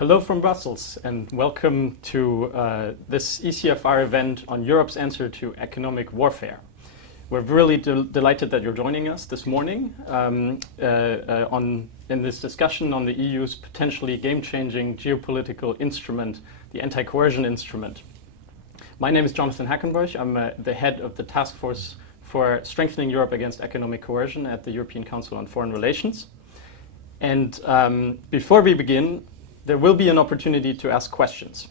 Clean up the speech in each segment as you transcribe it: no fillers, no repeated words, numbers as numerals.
Hello from Brussels and welcome to this ECFR event on Europe's answer to economic warfare. We're really delighted that you're joining us this morning in this discussion on the EU's potentially game-changing geopolitical instrument, the anti-coercion instrument. My name is Jonathan Hackenbruch. I'm the head of the task force for strengthening Europe against economic coercion at the European Council on Foreign Relations. And before we begin, there will be an opportunity to ask questions.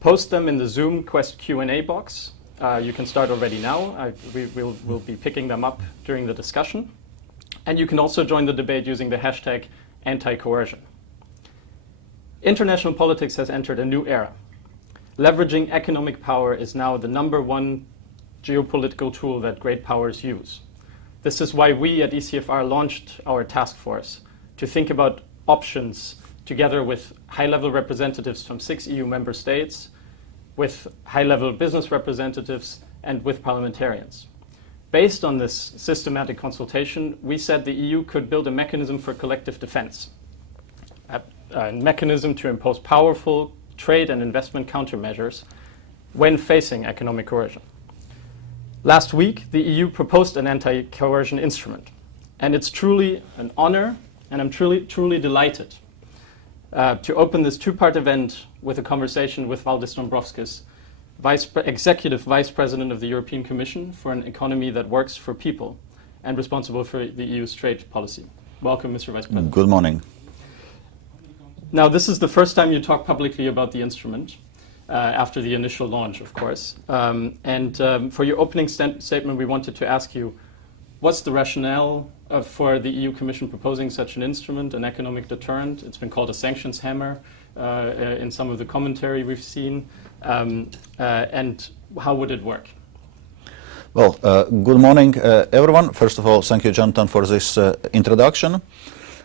Post them in the Zoom Q&A box. You can start already now. We'll be picking them up during the discussion. And you can also join the debate using the hashtag anti-coercion. International politics has entered a new era. Leveraging economic power is now the #1 geopolitical tool that great powers use. This is why we at ECFR launched our task force to think about options together with high-level representatives from 6 EU member states, with high-level business representatives, and with parliamentarians. Based on this systematic consultation, we said the EU could build a mechanism for collective defense, a mechanism to impose powerful trade and investment countermeasures when facing economic coercion. Last week, the EU proposed an anti-coercion instrument, and it's truly an honor, and I'm truly delighted to open this two-part event with a conversation with Valdis Dombrovskis, Executive Vice President of the European Commission for an economy that works for people and responsible for the EU's trade policy. Welcome, Mr. Vice President. Good morning. Now, this is the first time you talk publicly about the instrument, after the initial launch, of course. For your opening statement, we wanted to ask you, what's the rationale for the EU Commission proposing such an instrument, an economic deterrent? It's been called a sanctions hammer in some of the commentary we've seen. And how would it work? Well, good morning, everyone. First of all, thank you, Jonathan, for this introduction.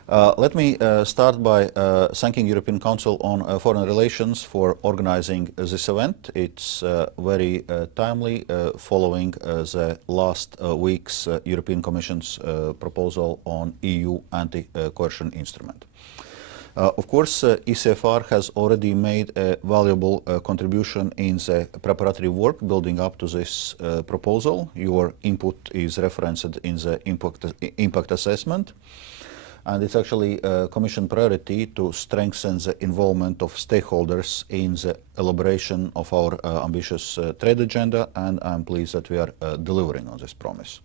Let me start by thanking European Council on Foreign Relations for organizing this event. It's very timely following the last week's European Commission's proposal on EU anti-coercion instrument. Of course, ECFR has already made a valuable contribution in the preparatory work building up to this proposal. Your input is referenced in the impact assessment. And it's actually a Commission priority to strengthen the involvement of stakeholders in the elaboration of our ambitious trade agenda, and I'm pleased that we are delivering on this promise.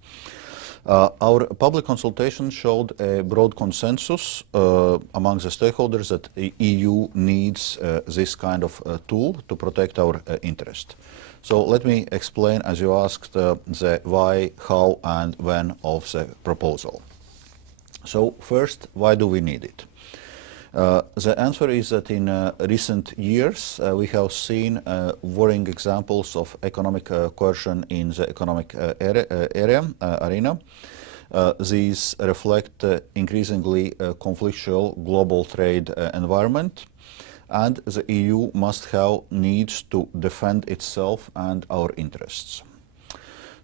Our public consultation showed a broad consensus among the stakeholders that the EU needs this kind of tool to protect our interest. So let me explain, as you asked, the why, how, and when of the proposal. So first, why do we need it? The answer is that in recent years we have seen worrying examples of economic coercion in the economic arena. These reflect increasingly conflictual global trade environment, and the EU must have needs to defend itself and our interests.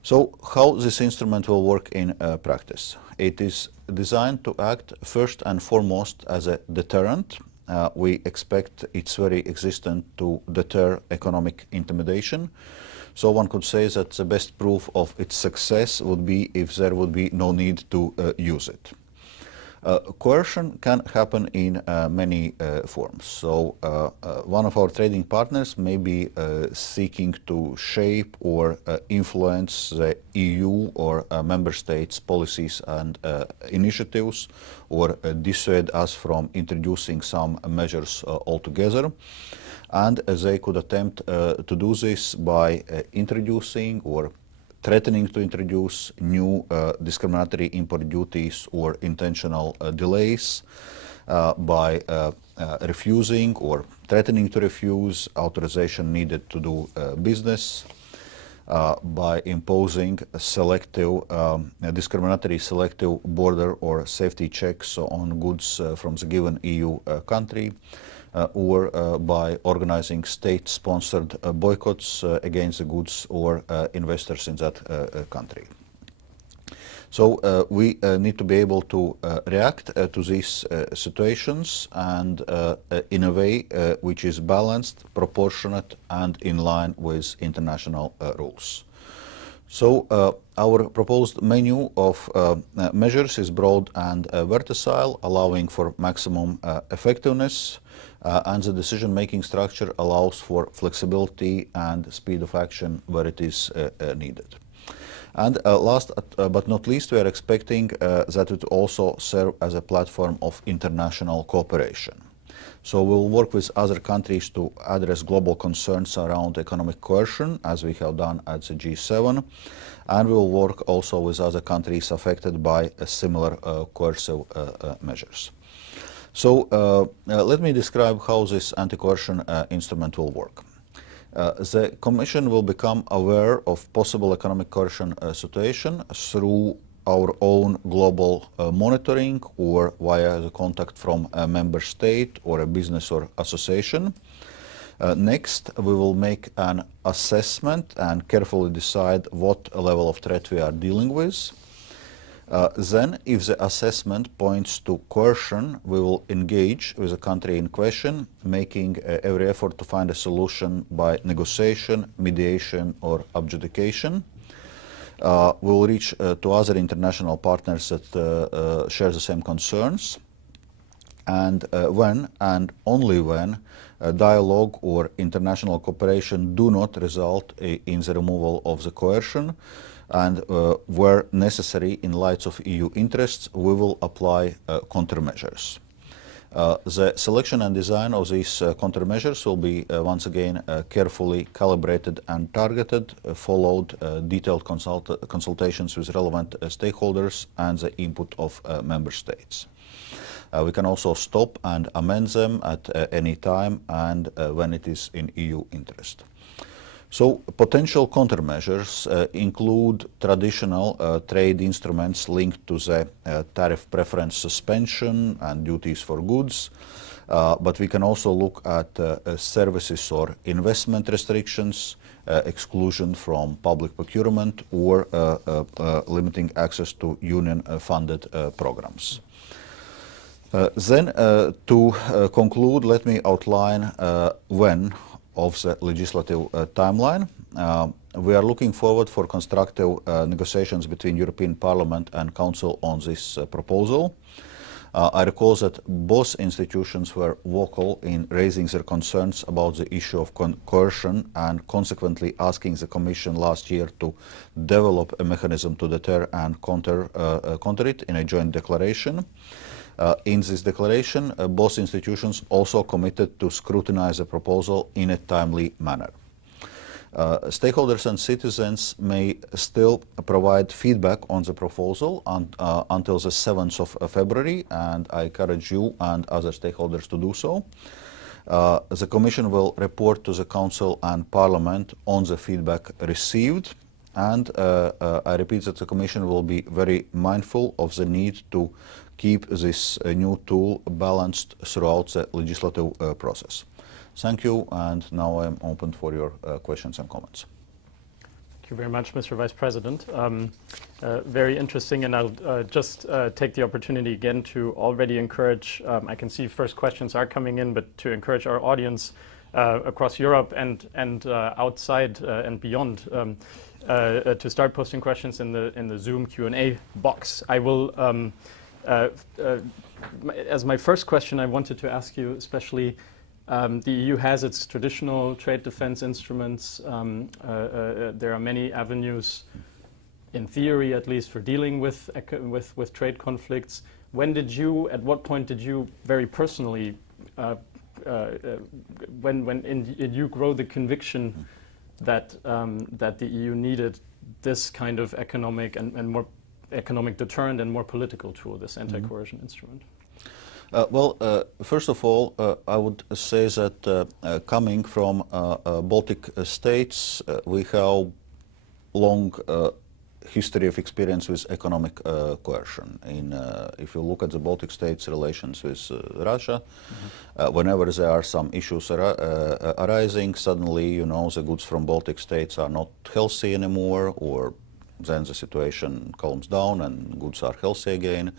So how this instrument will work in practice? It is designed to act first and foremost as a deterrent. We expect its very existence to deter economic intimidation. So one could say that the best proof of its success would be if there would be no need to use it. Coercion can happen in many forms. So one of our trading partners may be seeking to shape or influence the EU or member states' policies and initiatives, or dissuade us from introducing some measures altogether. And they could attempt to do this by introducing or threatening to introduce new discriminatory import duties or intentional delays, by refusing or threatening to refuse authorization needed to do business, by imposing selective, discriminatory selective border or safety checks on goods from the given EU country, or by organizing state-sponsored boycotts against the goods or investors in that country. So we need to be able to react to these situations and in a way which is balanced, proportionate and in line with international rules. So our proposed menu of measures is broad and verticile, allowing for maximum effectiveness, and the decision-making structure allows for flexibility and speed of action where it is needed. And last but not least, we are expecting that it also serve as a platform of international cooperation. So we'll work with other countries to address global concerns around economic coercion, as we have done at the G7, and we will work also with other countries affected by similar coercive measures. So let me describe how this anti-coercion instrument will work. The Commission will become aware of possible economic coercion situation through our own global monitoring or via the contact from a member state or a business or association. Next, we will make an assessment and carefully decide what level of threat we are dealing with. Then, if the assessment points to coercion, we will engage with the country in question, making every effort to find a solution by negotiation, mediation or adjudication. We will reach to other international partners that share the same concerns, and when and only when dialogue or international cooperation do not result in the removal of the coercion, and where necessary in light of EU interests, we will apply countermeasures. The selection and design of these countermeasures will be once again carefully calibrated and targeted, followed detailed consultations with relevant stakeholders and the input of member states. We can also stop and amend them at any time and when it is in EU interest. So potential countermeasures include traditional trade instruments linked to the tariff preference suspension and duties for goods, but we can also look at services or investment restrictions, exclusion from public procurement, or limiting access to union-funded programs. Then, to conclude, let me outline when of the legislative timeline. We are looking forward for constructive negotiations between European Parliament and Council on this proposal. I recall that both institutions were vocal in raising their concerns about the issue of coercion and consequently asking the Commission last year to develop a mechanism to deter and counter it in a joint declaration. In this declaration, both institutions also committed to scrutinize the proposal in a timely manner. Stakeholders and citizens may still provide feedback on the proposal until the 7th of February, and I encourage you and other stakeholders to do so. The Commission will report to the Council and Parliament on the feedback received, and I repeat that the Commission will be very mindful of the need to keep this new tool balanced throughout the legislative process. Thank you, and now I'm open for your questions and comments. Thank you very much, Mr. Vice President. Very interesting, and I'll just take the opportunity again to already encourage, I can see first questions are coming in, but to encourage our audience across Europe and outside and beyond to start posting questions in the Zoom Q&A box. I will as my first question, I wanted to ask you, especially, the EU has its traditional trade defense instruments. There are many avenues, in theory at least, for dealing with trade conflicts. At what point did you very personally, when you grow the conviction that the EU needed this kind of economic and more economic deterrent and more political tool, this anti-coercion instrument? First of all, I would say that coming from Baltic states, we have long history of experience with economic coercion. If you look at the Baltic states' relations with Russia, whenever there are some issues arising, suddenly, the goods from Baltic states are not healthy anymore, or then the situation calms down and goods are healthy again.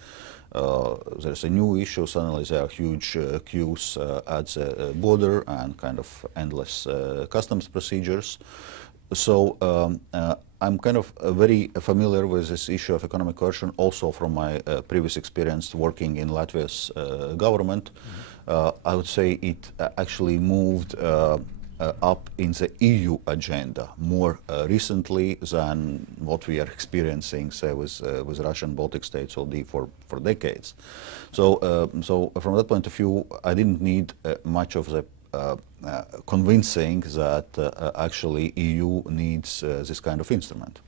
There's a new issue, suddenly there are huge queues at the border and kind of endless customs procedures. So I'm kind of very familiar with this issue of economic coercion also from my previous experience working in Latvia's government. I would say it actually moved up in the EU agenda more recently than what we are experiencing, say, with Russian Baltic states already for decades. So, so from that point of view, I didn't need much of the convincing that actually EU needs this kind of instrument.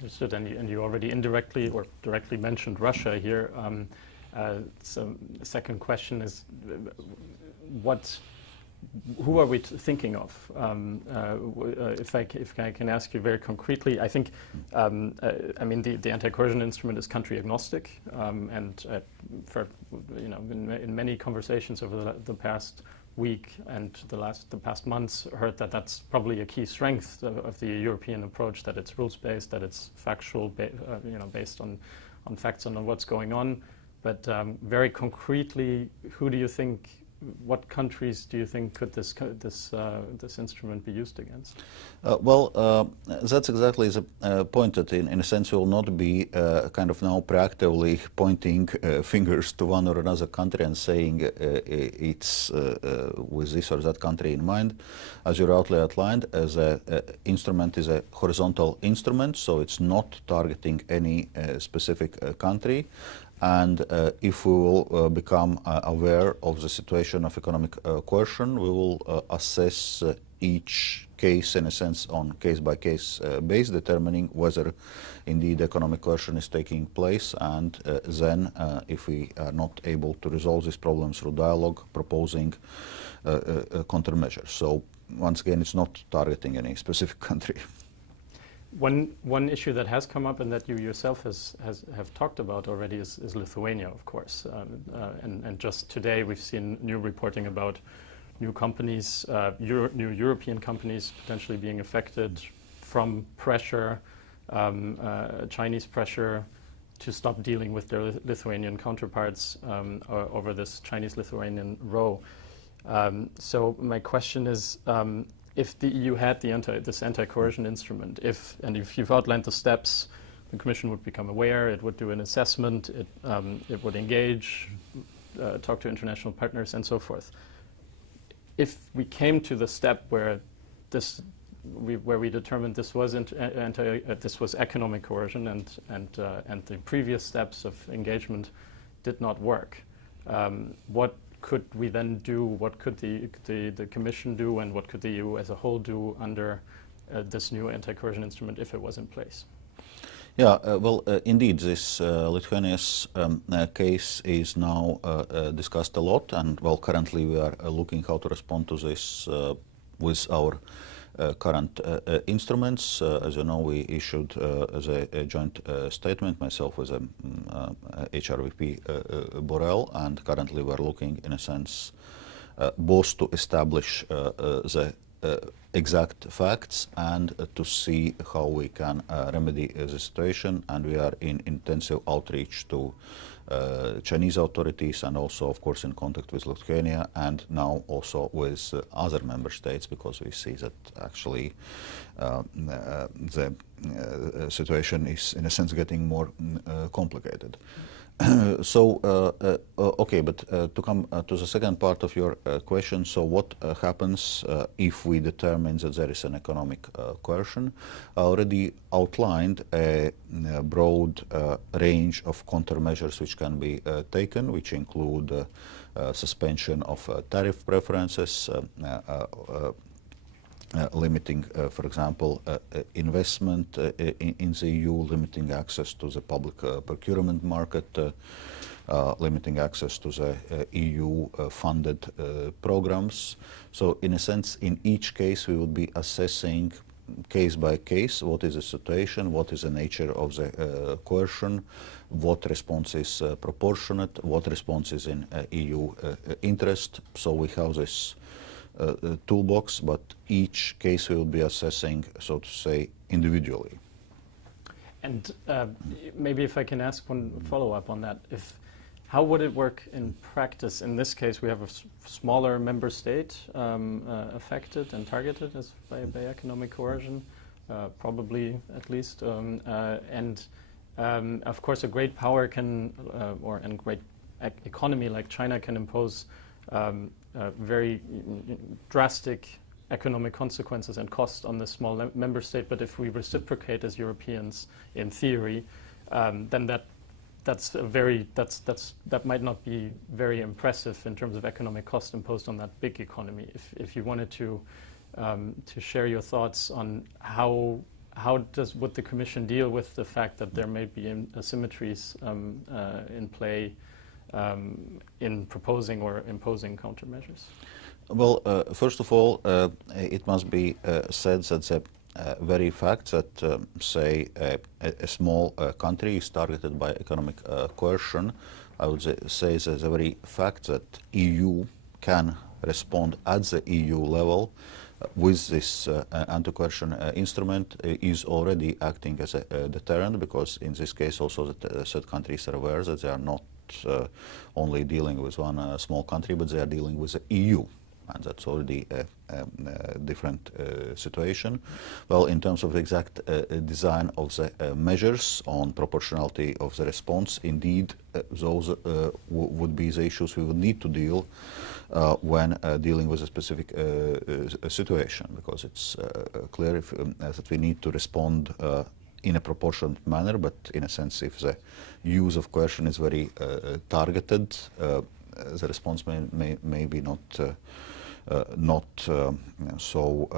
Understood. And you already indirectly or directly mentioned Russia here. So the second question is, who are we thinking of? If I can ask you very concretely, I think, I mean, the anti-coercion instrument is country agnostic, and for, you know, in many conversations over the past week and the past months, heard that that's probably a key strength of the European approach, that it's rules-based, that it's factual, you know, based on facts and on what's going on. But very concretely, who do you think? What countries do you think could this instrument be used against? Well, that's exactly the point, that in a sense we will not be kind of now proactively pointing fingers to one or another country and saying it's with this or that country in mind. As you rightly outlined, the instrument is a horizontal instrument, so it's not targeting any specific country. And if we will become aware of the situation of economic coercion, we will assess each case, in a sense, on case-by-case basis, determining whether indeed economic coercion is taking place, and then, if we are not able to resolve these problems through dialogue, proposing countermeasures. So once again, it's not targeting any specific country. One issue that has come up and that you yourself have talked about already is Lithuania, of course. And just today we've seen new reporting about new companies, new European companies potentially being affected from pressure, Chinese pressure, to stop dealing with their Lithuanian counterparts over this Chinese-Lithuanian row. So my question is, if the EU had this anti-coercion instrument, if you've outlined the steps, the Commission would become aware, it would do an assessment, it would engage, talk to international partners, and so forth. If we came to the step where we determined this was this was economic coercion, and the previous steps of engagement did not work, what could we then do? What could the Commission do, and what could the EU as a whole do under this new anti-coercion instrument if it was in place? Yeah, well, indeed, this Lithuania's case is now discussed a lot, and well, currently we are looking how to respond to this with our current instruments. As you know, we issued a joint statement, myself with HRVP Borrell, and currently we're looking, in a sense, both to establish the exact facts and to see how we can remedy the situation, and we are in intensive outreach to Chinese authorities, and also, of course, in contact with Lithuania, and now also with other member states, because we see that actually the situation is, in a sense, getting more complicated. So, okay, but to come to the second part of your question, so what happens if we determine that there is an economic coercion? I already outlined a broad range of countermeasures which can be taken, which include suspension of tariff preferences, limiting, for example, investment in the EU, limiting access to the public procurement market, limiting access to the EU-funded programs. So, in a sense, in each case, we would be assessing case by case what is the situation, what is the nature of the coercion, what response is proportionate, what response is in EU interest. So we have this toolbox, but each case we will be assessing, so to say, individually. And maybe if I can ask one follow-up on that, how would it work in practice? In this case, we have a smaller member state affected and targeted by economic coercion, probably at least, and of course, a great power can, and great economy like China can impose very drastic economic consequences and cost on the small member state. But if we reciprocate as Europeans, in theory, then that might not be very impressive in terms of economic cost imposed on that big economy. If you wanted to share your thoughts on would the Commission deal with the fact that there may be asymmetries in play in proposing or imposing countermeasures? Well, first of all, it must be said that the very fact that, say, a small country is targeted by economic coercion, I would say that the very fact that EU can respond at the EU level with this anti-coercion instrument is already acting as a deterrent, because in this case also the third countries are aware that they are not only dealing with one small country, but they are dealing with the EU. And that's already a different situation. Well, in terms of the exact design of the measures on proportionality of the response, indeed, those would be the issues we would need to deal when dealing with a specific situation, because it's clear that we need to respond in a proportionate manner, but in a sense, if the use of coercion is very targeted, the response may be not so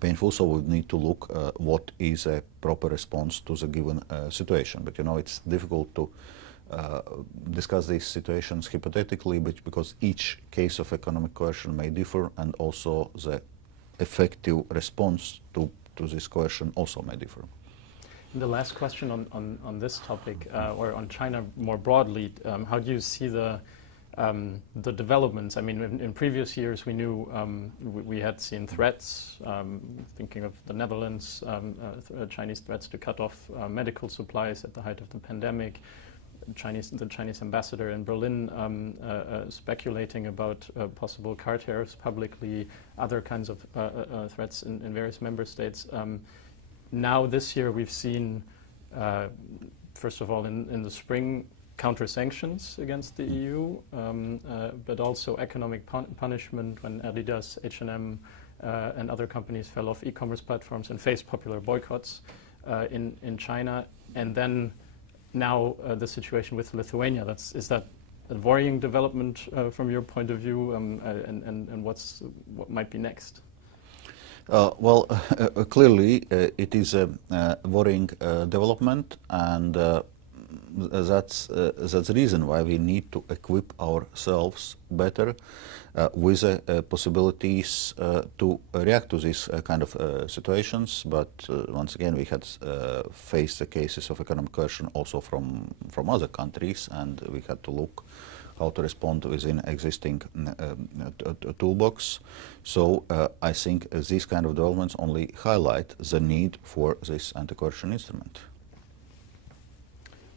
painful. So we need to look what is a proper response to the given situation. But it's difficult to discuss these situations hypothetically, because each case of economic coercion may differ, and also the effective response to this coercion also may differ. And the last question on this topic, or on China more broadly, how do you see the developments? I mean, in previous years we knew we had seen threats, thinking of the Netherlands, Chinese threats to cut off medical supplies at the height of the pandemic, the Chinese ambassador in Berlin speculating about possible car tariffs publicly, other kinds of threats in various member states. Now this year we've seen, first of all in the spring, counter-sanctions against the EU, but also economic punishment when Adidas, H&M and other companies fell off e-commerce platforms and faced popular boycotts in China. And then now the situation with Lithuania. Is that a worrying development from your point of view, and what might be next? Well, clearly it is a worrying development, and that's the reason why we need to equip ourselves better with possibilities to react to these kind of situations. But once again, we had faced the cases of economic coercion also from other countries, and we had to look how to respond within existing toolbox. So I think these kind of developments only highlight the need for this anti-coercion instrument.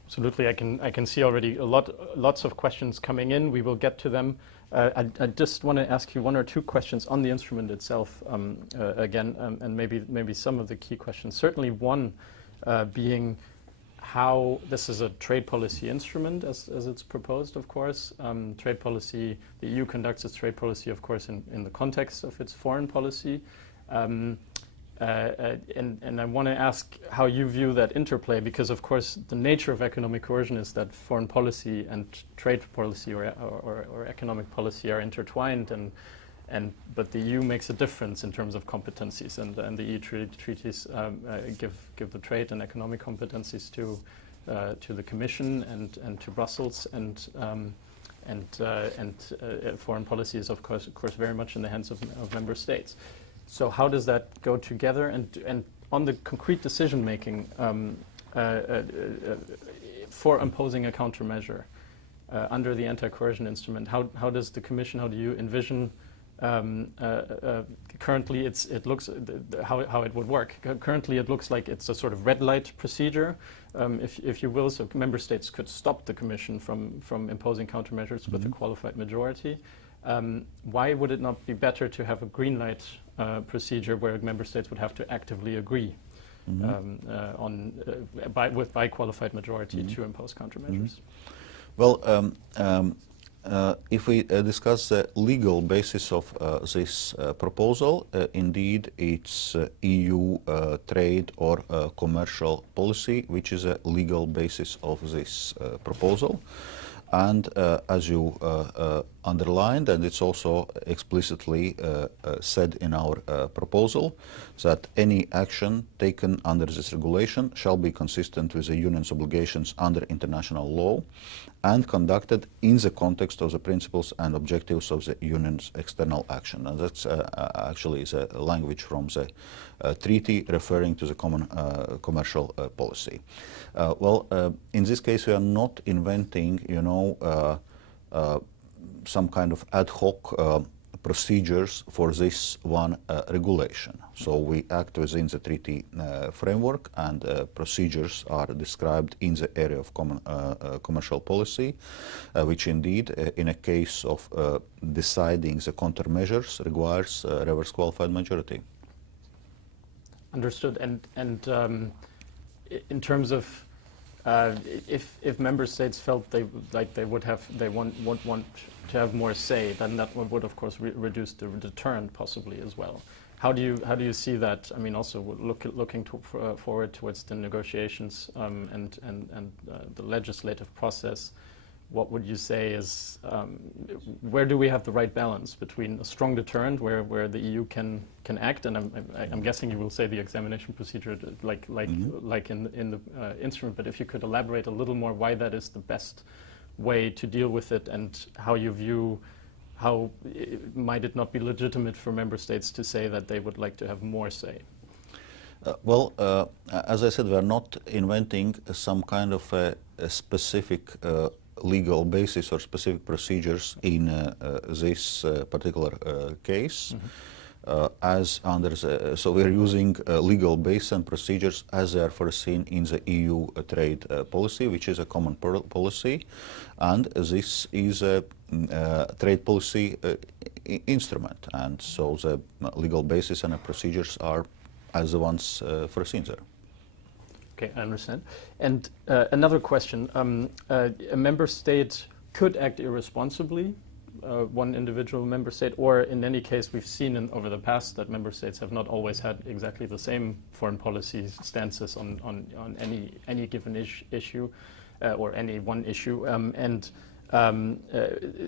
Absolutely, I can see already lots of questions coming in. We will get to them. I just want to ask you one or two questions on the instrument itself again, and maybe some of the key questions. Certainly one being how this is a trade policy instrument as it's proposed, of course. Trade policy, the EU conducts its trade policy, of course, in the context of its foreign policy. And I want to ask how you view that interplay, because of course the nature of economic coercion is that foreign policy and trade policy or economic policy are intertwined, but the EU makes a difference in terms of competencies, and the EU treaties give the trade and economic competencies to the Commission and to Brussels, and foreign policy is of course very much in the hands of member states. So how does that go together? And on the concrete decision making for imposing a countermeasure under the anti-coercion instrument, how does the Commission, how do you envision Currently, how it would work. Currently, it looks like it's a sort of red light procedure, if you will. So member states could stop the Commission from imposing countermeasures with a qualified majority. Why would it not be better to have a green light procedure where member states would have to actively agree by qualified majority to impose countermeasures? Well, if we discuss the legal basis of this proposal, indeed it's EU trade or commercial policy, which is a legal basis of this proposal. And as you underlined, and it's also explicitly said in our proposal, that any action taken under this regulation shall be consistent with the Union's obligations under international law and conducted in the context of the principles and objectives of the Union's external action. And that's actually the language from the treaty referring to the common commercial policy. In this case, we are not inventing, some kind of ad hoc procedures for this one regulation. So we act within the treaty framework, and procedures are described in the area of common commercial policy, which indeed, in a case of deciding the countermeasures, requires reverse qualified majority. Understood. And in terms of if member states felt they want to have more say, then that would of course reduce the deterrent possibly as well. How do you see that? I mean, also looking forward towards the negotiations and the legislative process. What would you say is where do we have the right balance between a strong deterrent, where the EU can act, and I'm guessing you will say the examination procedure like in the instrument, but if you could elaborate a little more why that is the best way to deal with it, and how you view how might it not be legitimate for member states to say that they would like to have more say? As I said, we are not inventing some kind of a specific legal basis or specific procedures in this particular case. So we're using legal base and procedures as they are foreseen in the EU trade policy, which is a common policy, and this is a trade policy instrument, and so the legal basis and the procedures are as the ones foreseen there. Okay, I understand. And another question, a member state could act irresponsibly, one individual member state, or in any case we've seen over the past that member states have not always had exactly the same foreign policy stances on any given issue or any one issue.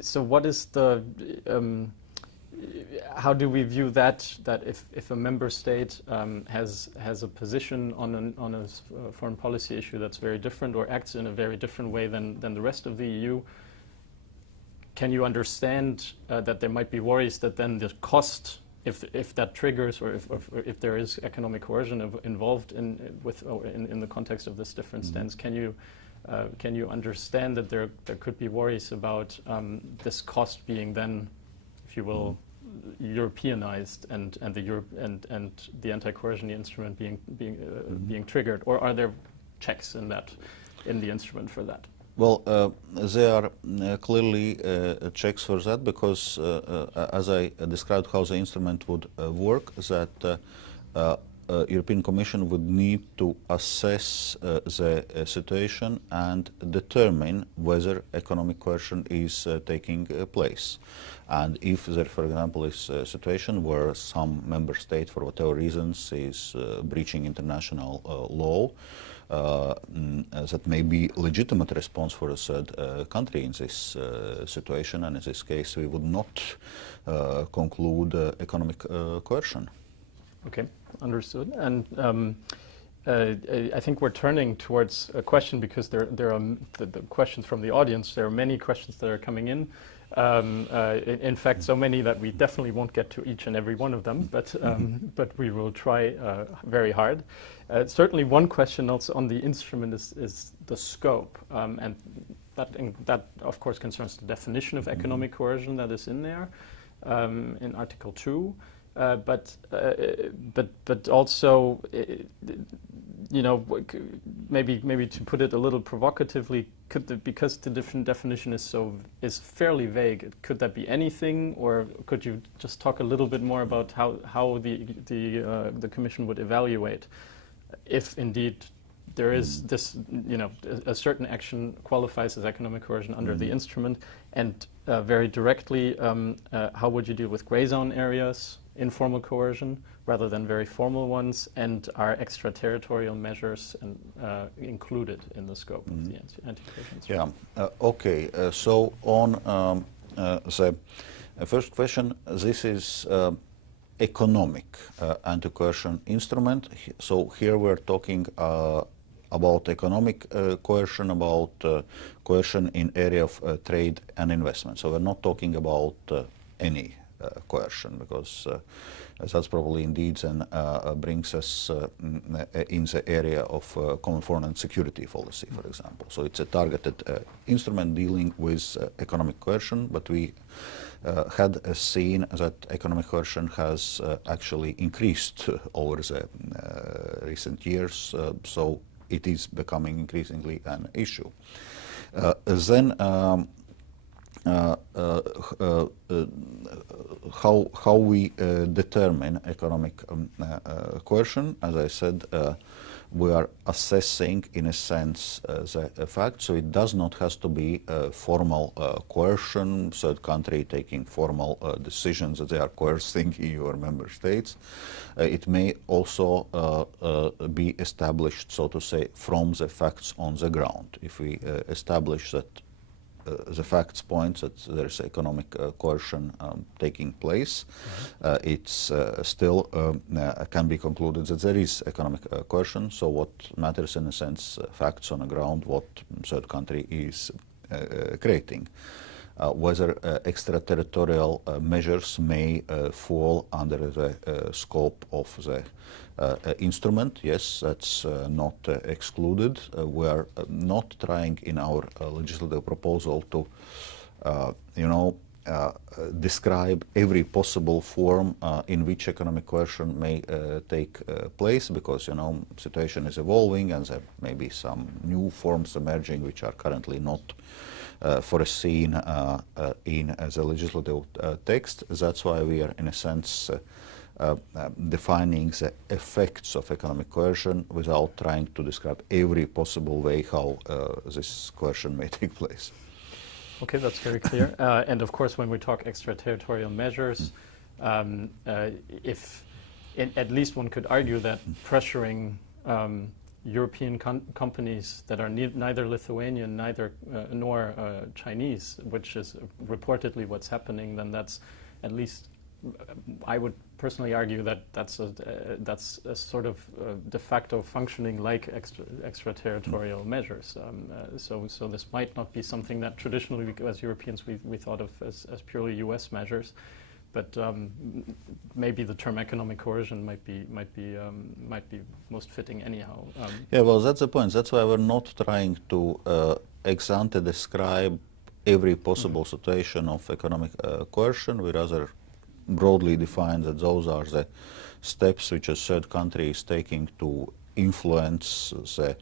So what is the how do we view that if a member state has a position on a foreign policy issue that's very different or acts in a very different way than the rest of the EU? Can you understand that there might be worries that then the cost, if that triggers, or if there is economic coercion involved in the context of this different stance, can you understand that there could be worries about this cost being then, if you will, Europeanized and the anti-coercion instrument being triggered, or are there checks in the instrument for that? Well, there are clearly checks for that, because as I described how the instrument would work, that European Commission would need to assess the situation and determine whether economic coercion is taking place. And if there, for example, is a situation where some member state, for whatever reasons, is breaching international law, that may be legitimate response for a third country in this situation, and in this case we would not conclude economic coercion. Okay, understood. And I think we're turning towards a question, because there are the questions from the audience. There are many questions that are coming in. In fact, so many that we definitely won't get to each and every one of them, but we will try very hard. Certainly one question also on the instrument is the scope, and that of course concerns the definition of economic coercion that is in there. in Article 2. But also, maybe to put it a little provocatively, because the different definition is fairly vague, could that be anything, or could you just talk a little bit more about how the Commission would evaluate if indeed there is this, a certain action qualifies as economic coercion under the instrument, and very directly, how would you deal with grey zone areas, informal coercion rather than very formal ones, and are extraterritorial measures included in the scope of the anti-coercion instrument? Yeah. Okay. So on the first question, this is economic anti-coercion instrument. So here we're talking about economic coercion, about coercion in area of trade and investment. So we're not talking about any coercion, because that's probably indeed then brings us in the area of common foreign and security policy, for example. So it's a targeted instrument dealing with economic coercion, but we had seen that economic coercion has actually increased over the recent years, so it is becoming increasingly an issue. Then how we determine economic coercion, as I said, we are assessing, in a sense, the fact. So it does not have to be formal coercion, third country taking formal decisions that they are coercing EU or member states. It may also be established, so to say, from the facts on the ground. If we establish that the facts point that there is economic coercion taking place, it's still can be concluded that there is economic coercion. So what matters, in a sense, facts on the ground, what third country is creating. Whether extraterritorial measures may fall under the scope of the instrument, yes, that's not excluded. We are not trying in our legislative proposal to, describe every possible form in which economic coercion may take place, because, situation is evolving and there may be some new forms emerging which are currently not foreseen in the legislative text. That's why we are, in a sense, defining the effects of economic coercion without trying to describe every possible way how this coercion may take place. Okay, that's very clear. And of course, when we talk extraterritorial measures, if at least one could argue that pressuring European companies that are neither Lithuanian, nor Chinese, which is reportedly what's happening, then that's at least, I would personally argue that that's a sort of de facto functioning like extraterritorial measures. So this might not be something that traditionally, as Europeans, we thought of as purely U.S. measures. But maybe the term economic coercion might be most fitting anyhow. Yeah, well, that's the point. That's why we're not trying to ex ante describe every possible situation of economic coercion. We rather broadly define that those are the steps which a third country is taking to influence the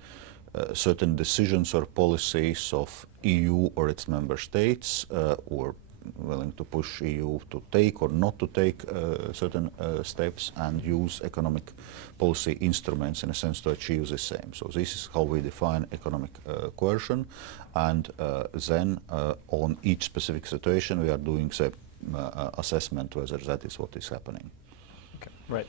certain decisions or policies of EU or its member states, or willing to push EU to take or not to take certain steps, and use economic policy instruments, in a sense, to achieve the same. So this is how we define economic coercion, and then on each specific situation we are doing the assessment whether that is what is happening. Okay, right.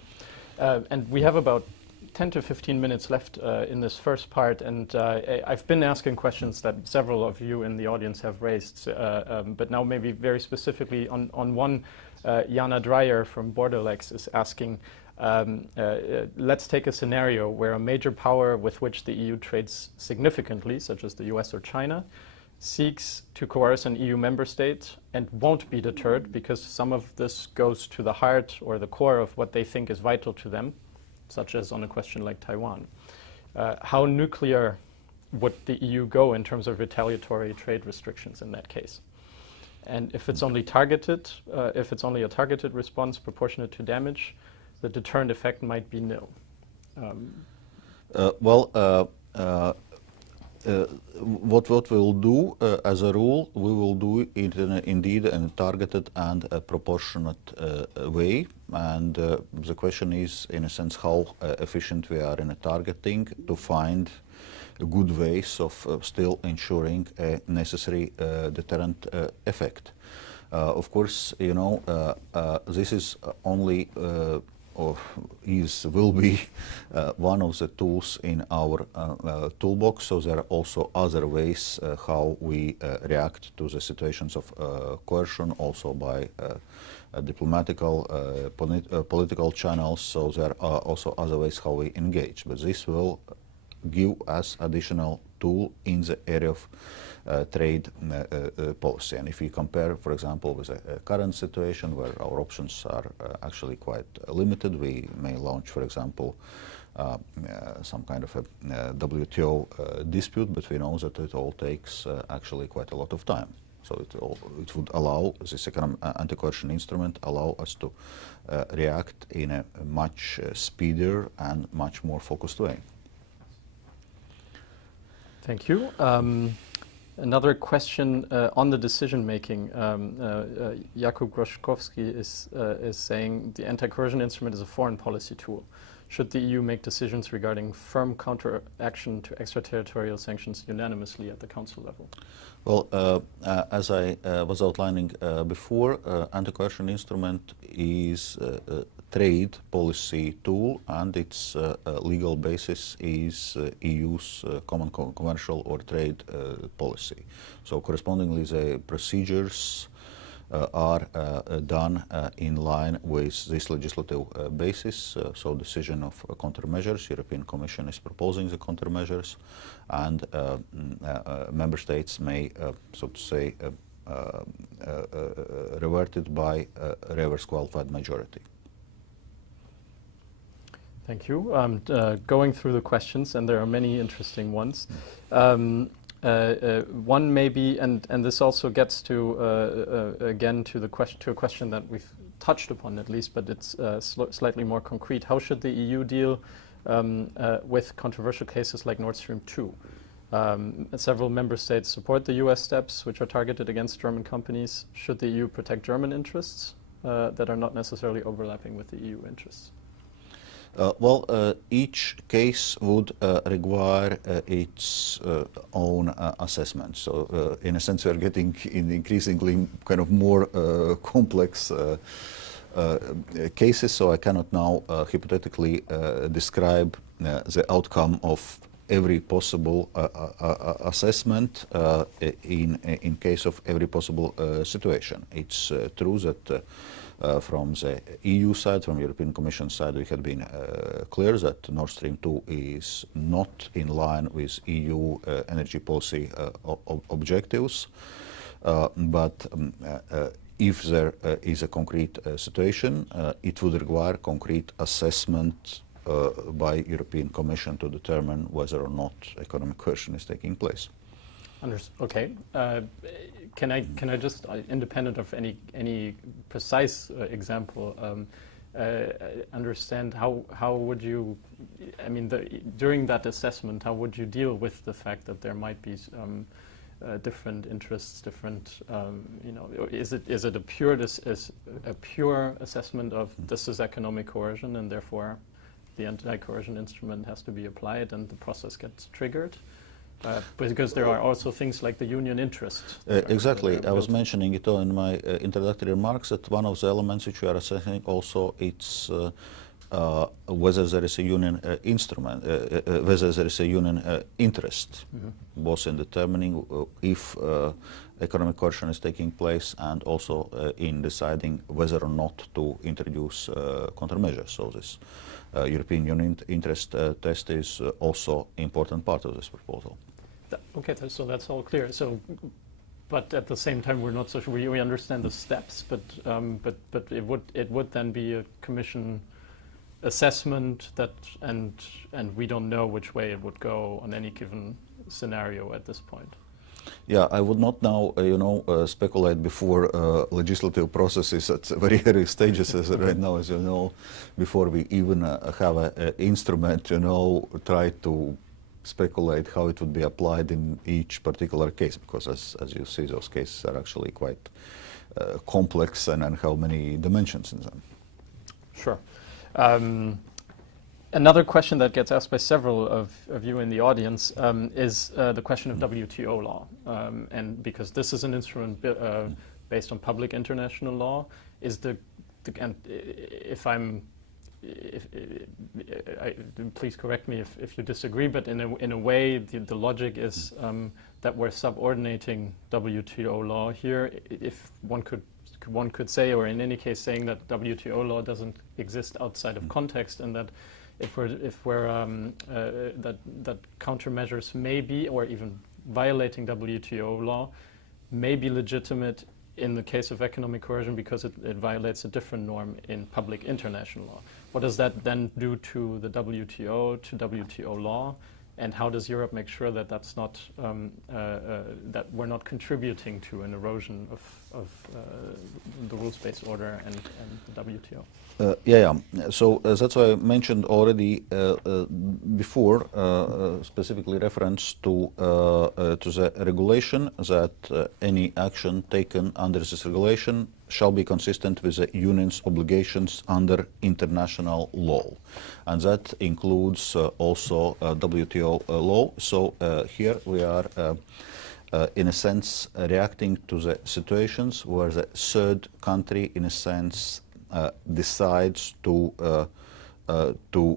And we have about 10 to 15 minutes left in this first part, and I've been asking questions that several of you in the audience have raised, but now maybe very specifically on one, Jana Dreyer from Borderlex is asking, let's take a scenario where a major power with which the EU trades significantly, such as the US or China, seeks to coerce an EU member state and won't be deterred because some of this goes to the heart or the core of what they think is vital to them, such as on a question like Taiwan. How nuclear would the EU go in terms of retaliatory trade restrictions in that case? And if it's only targeted, if it's only a targeted response proportionate to damage, the deterrent effect might be nil. What we'll do as a rule, we will do it indeed in a targeted and a proportionate way. And the question is, in a sense, how efficient we are in a targeting to find good ways of still ensuring a necessary deterrent effect. Of course, you know, this is only or will be one of the tools in our toolbox. So there are also other ways how we react to the situations of coercion, also by political channels. So there are also other ways how we engage. But this will give us additional tool in the area of trade policy. And if we compare, for example, with a current situation where our options are actually quite limited, we may launch, for example, some kind of a WTO dispute, but we know that it all takes actually quite a lot of time. So it would allow this anti-coercion instrument allow us to react in a much speedier and much more focused way. Thank you. Another question on the decision making. Jakub Groszkowski is saying the anti-coercion instrument is a foreign policy tool. Should the EU make decisions regarding firm counteraction to extraterritorial sanctions unanimously at the Council level? Well, as I was outlining before, anti-coercion instrument is a trade policy tool, and its legal basis is EU's common commercial or trade policy. So correspondingly, the procedures are done in line with this legislative basis. So decision of countermeasures, European Commission is proposing the countermeasures, and member states may, so to say, revert it by reverse qualified majority. Thank you. Going through the questions, and there are many interesting ones. One maybe, and this also gets to again to a question that we've touched upon at least, but it's slightly more concrete. How should the EU deal with controversial cases like Nord Stream 2? Several member states support the US steps, which are targeted against German companies. Should the EU protect German interests that are not necessarily overlapping with the EU interests? Each case would require its own assessment. So, in a sense, we are getting in increasingly kind of more complex cases. So, I cannot now hypothetically describe the outcome of every possible assessment in case of every possible situation. It's true that from the EU side, from European Commission side, we had been clear that Nord Stream 2 is not in line with EU energy policy objectives. But if there is a concrete situation, it would require concrete assessment by European Commission to determine whether or not economic coercion is taking place. Okay. Can I just, independent of any precise example, understand how would you, I mean, during that assessment, how would you deal with the fact that there might be different interests, different, you know, is it a pure assessment of this is economic coercion and therefore the anti-coercion instrument has to be applied and the process gets triggered? Because there are also things like the union interest. Exactly. I was mentioning it in my introductory remarks that one of the elements which we are assessing also it's whether there is a union instrument, whether there is a union interest, both in determining if economic coercion is taking place and also in deciding whether or not to introduce countermeasures. So this European Union interest test is also an important part of this proposal. Okay, so that's all clear. So, but at the same time, we're not so sure. We understand the steps, but it would then be a Commission assessment that, and we don't know which way it would go on any given scenario at this point. Yeah, I would not now, speculate before legislative processes at very early stages, as right now, as you know, before we even have an instrument, try to speculate how it would be applied in each particular case, because as you see, those cases are actually quite complex and have many dimensions in them. Sure. Another question that gets asked by several of you in the audience is the question of WTO law. And because this is an instrument based on public international law, and please correct me if you disagree, but in a way the logic is that we're subordinating WTO law here. If one could say, or in any case saying that WTO law doesn't exist outside of context, and that that countermeasures may be, or even violating WTO law, may be legitimate in the case of economic coercion because it violates a different norm in public international law. What does that then do to the WTO, to WTO law, and how does Europe make sure that that's not that we're not contributing to an erosion of the rules-based order and the WTO? So that's why I mentioned already before, specifically reference to the regulation, that any action taken under this regulation shall be consistent with the Union's obligations under international law, and that includes also WTO law. So here we are, in a sense, reacting to the situations where the third country, in a sense, decides to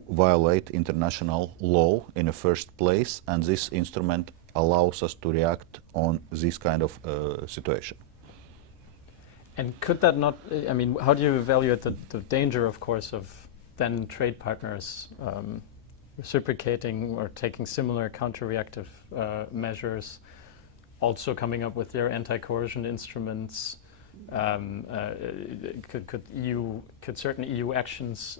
violate international law in the first place, and this instrument allows us to react on this kind of situation. And could that not, I mean, how do you evaluate the danger, of course, of then trade partners reciprocating or taking similar counter-reactive measures, also coming up with their anti-coercion instruments? Could certain EU actions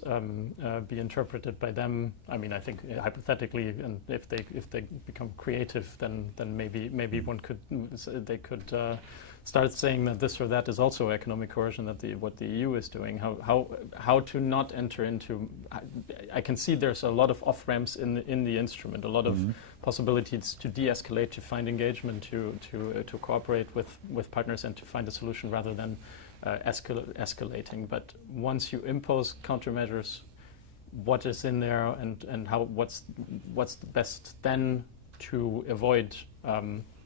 be interpreted by them? I mean, I think hypothetically, and if they become creative, then maybe they could start saying that this or that is also economic coercion, that what the EU is doing. How to not enter into? I can see there's a lot of off ramps in the instrument, a lot of possibilities to de-escalate, to find engagement, to cooperate with partners, and to find a solution rather than escalating. But once you impose countermeasures, what is in there, and what's the best then to avoid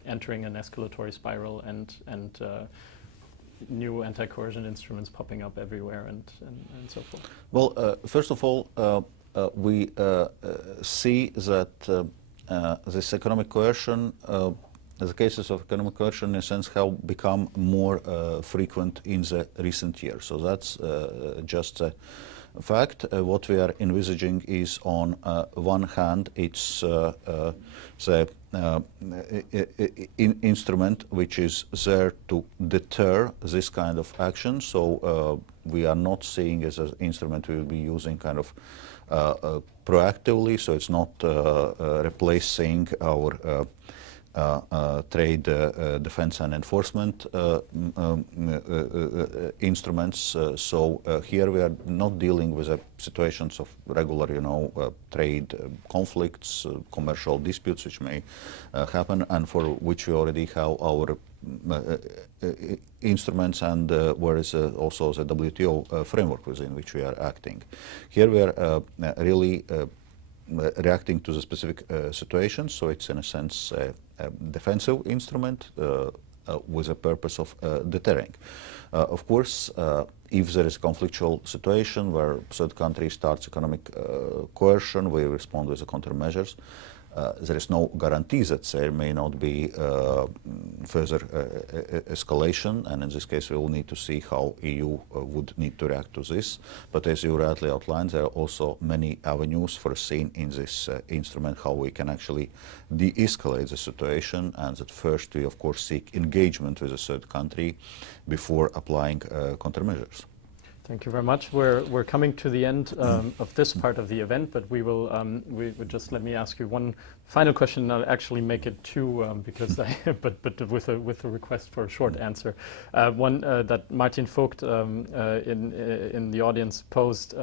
entering an escalatory spiral and new anti-coercion instruments popping up everywhere and so forth? Well, first of all, we see that this economic coercion, the cases of economic coercion, in a sense, have become more frequent in the recent years. So that's just a fact. What we are envisaging is, on one hand, it's the instrument which is there to deter this kind of action. So we are not seeing as an instrument we will be using kind of proactively. So it's not replacing our trade defense and enforcement instruments. So here we are not dealing with situations of regular, trade conflicts, commercial disputes which may happen, and for which we already have our instruments, and where is also the WTO framework within which we are acting. Here we are really reacting to the specific situations, so it's in a sense a defensive instrument with a purpose of deterring. Of course, if there is a conflictual situation where third country starts economic coercion, we respond with the countermeasures. There is no guarantee that there may not be further escalation, and in this case we will need to see how EU would need to react to this. But as you rightly outlined, there are also many avenues foreseen in this instrument how we can actually de-escalate the situation, and that first we of course seek engagement with a third country before applying countermeasures. Thank you very much. We're coming to the end of this part of the event, but we will just let me ask you one final question. I'll actually make it two because but with a request for a short answer. One that Martin Vogt in the audience posed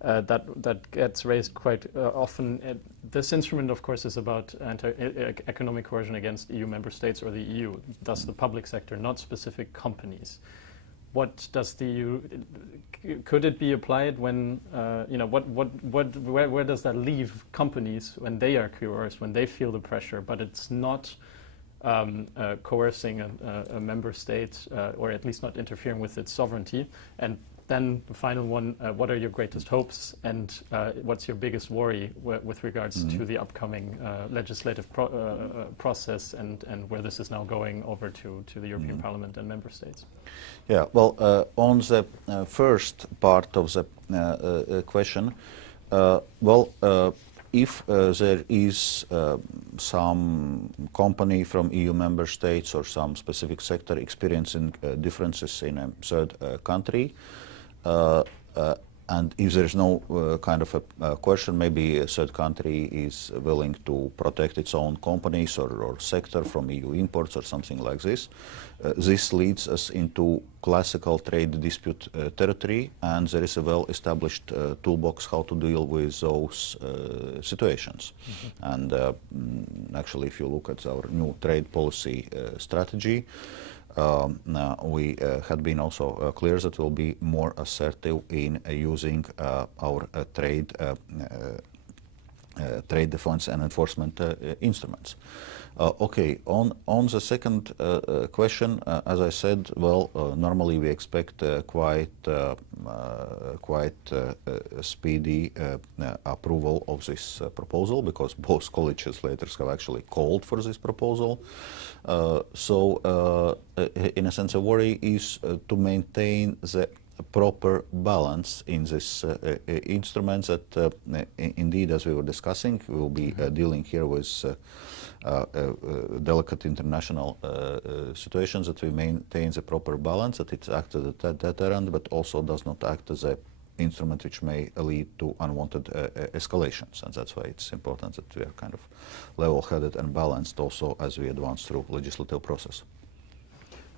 that gets raised quite often. This instrument, of course, is about economic coercion against EU member states or the EU, thus the public sector, not specific companies. What does the EU? Could it be applied when where does that leave companies when they are coerced, when they feel the pressure, but it's not coercing a member state or at least not interfering with its sovereignty? And then the final one: what are your greatest hopes, and what's your biggest worry with regards to the upcoming legislative process and where this is now going over to the European Parliament and member states? Yeah, well, on the first part of the question, if there is some company from EU member states or some specific sector experiencing differences in a third country, and if there's no kind of a question, maybe a third country is willing to protect its own companies or sector from EU imports or something like this. This leads us into classical trade dispute territory, and there is a well-established toolbox how to deal with those situations. And actually, if you look at our new trade policy strategy, we had been also clear that we'll be more assertive in using our trade defense and enforcement instruments. Okay, on the second question, as I said, well, normally we expect quite speedy approval of this proposal, because both co-legislators have actually called for this proposal. So, in a sense, a worry is to maintain the proper balance in this instruments that indeed, as we were discussing, we will be dealing here with delicate international situations, that we maintain the proper balance, that it acts as a deterrent, but also does not act as an instrument which may lead to unwanted escalations. And that's why it's important that we are kind of level-headed and balanced also as we advance through legislative process.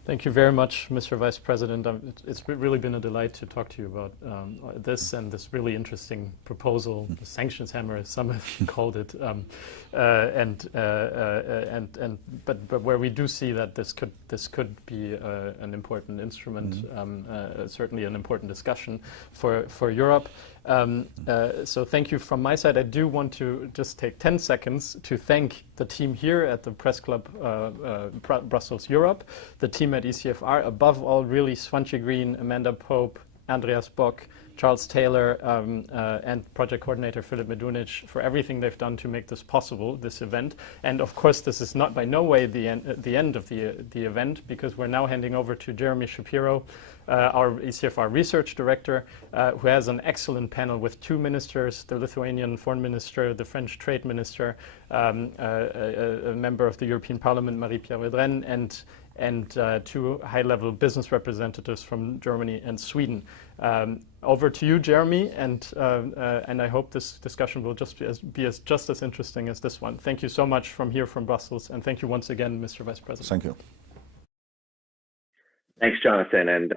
Thank you very much, Mr. Vice President. It's really been a delight to talk to you about this and this really interesting proposal, the sanctions hammer, as some have called it, but where we do see that this could be an important instrument, certainly an important discussion for Europe. So thank you from my side. I do want to just take 10 seconds to thank the team here at the Press Club Brussels Europe, the team at ECFR, above all really Swantje Green, Amanda Pope, Andreas Bock, Charles Taylor, and project coordinator Philip Medunic for everything they've done to make this possible, this event. And of course, this is not by no way the end of the event, because we're now handing over to Jeremy Shapiro, our ECFR research director, who has an excellent panel with two ministers, the Lithuanian foreign minister, the French trade minister, a member of the European Parliament, Marie-Pierre Vedren, and two high-level business representatives from Germany and Sweden. Over to you, Jeremy, and I hope this discussion will just be just as interesting as this one. Thank you so much from here from Brussels, and thank you once again, Mr. Vice President. Thank you. Thanks, Jonathan, and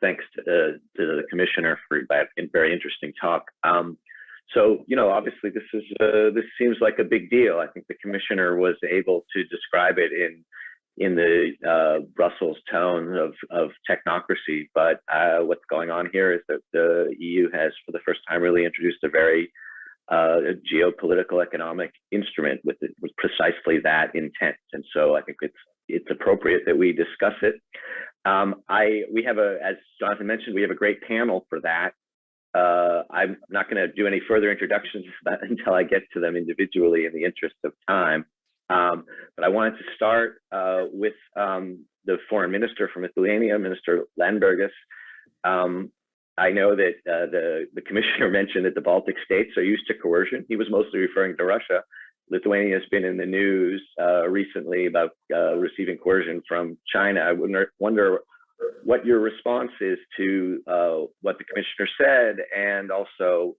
thanks to the Commissioner for that very interesting talk. So, you know, obviously this seems like a big deal. I think the Commissioner was able to describe it in the Brussels tone of technocracy, but what's going on here is that the EU has, for the first time, really introduced a very geopolitical economic instrument with precisely that intent, and so I think it's appropriate that we discuss it. We have as Jonathan mentioned, we have a great panel for that. I'm not going to do any further introductions until I get to them individually in the interest of time. But I wanted to start with the foreign minister from Lithuania, Minister Landsbergis. I know that the Commissioner mentioned that the Baltic states are used to coercion. He was mostly referring to Russia. Lithuania has been in the news recently about receiving coercion from China. I wonder what your response is to what the commissioner said, and also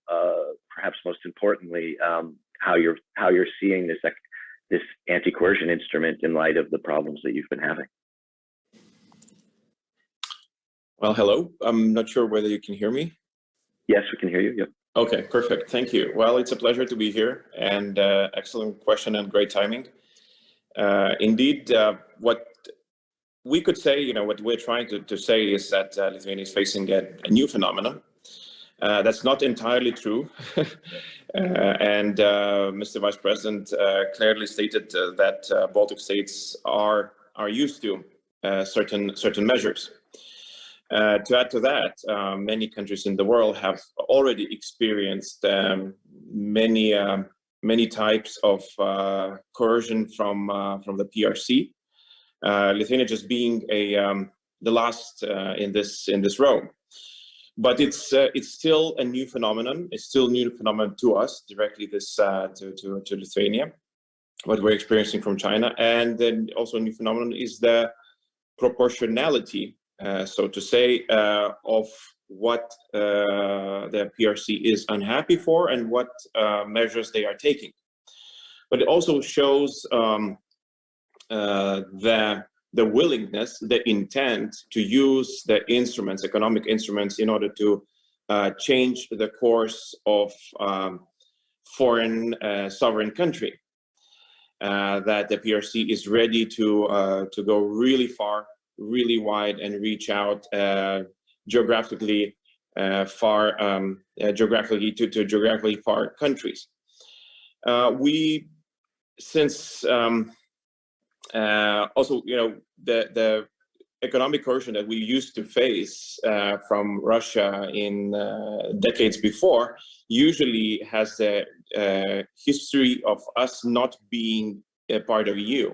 perhaps most importantly, how you're seeing this anti-coercion instrument in light of the problems that you've been having. Well, hello. I'm not sure whether you can hear me. Yes, we can hear you. Yep. Okay, perfect. Thank you. Well, it's a pleasure to be here, and excellent question and great timing. Indeed, what we could say, what we're trying to say is that Lithuania is facing a new phenomenon. That's not entirely true. And Mr. Vice President clearly stated that Baltic states are used to certain measures. To add to that, many countries in the world have already experienced many types of coercion from the PRC. Lithuania just being the last in this row, but it's still a new phenomenon. It's still a new phenomenon to us directly. To Lithuania, what we're experiencing from China, and then also a new phenomenon is the proportionality, so to say, of what the PRC is unhappy for and what measures they are taking. But it also shows the willingness, the intent to use the instruments, economic instruments, in order to change the course of foreign sovereign country. That the PRC is ready to go really far, really wide, and reach out geographically far, geographically to geographically far countries. Since also, the economic coercion that we used to face from Russia in decades before usually has the history of us not being a part of EU.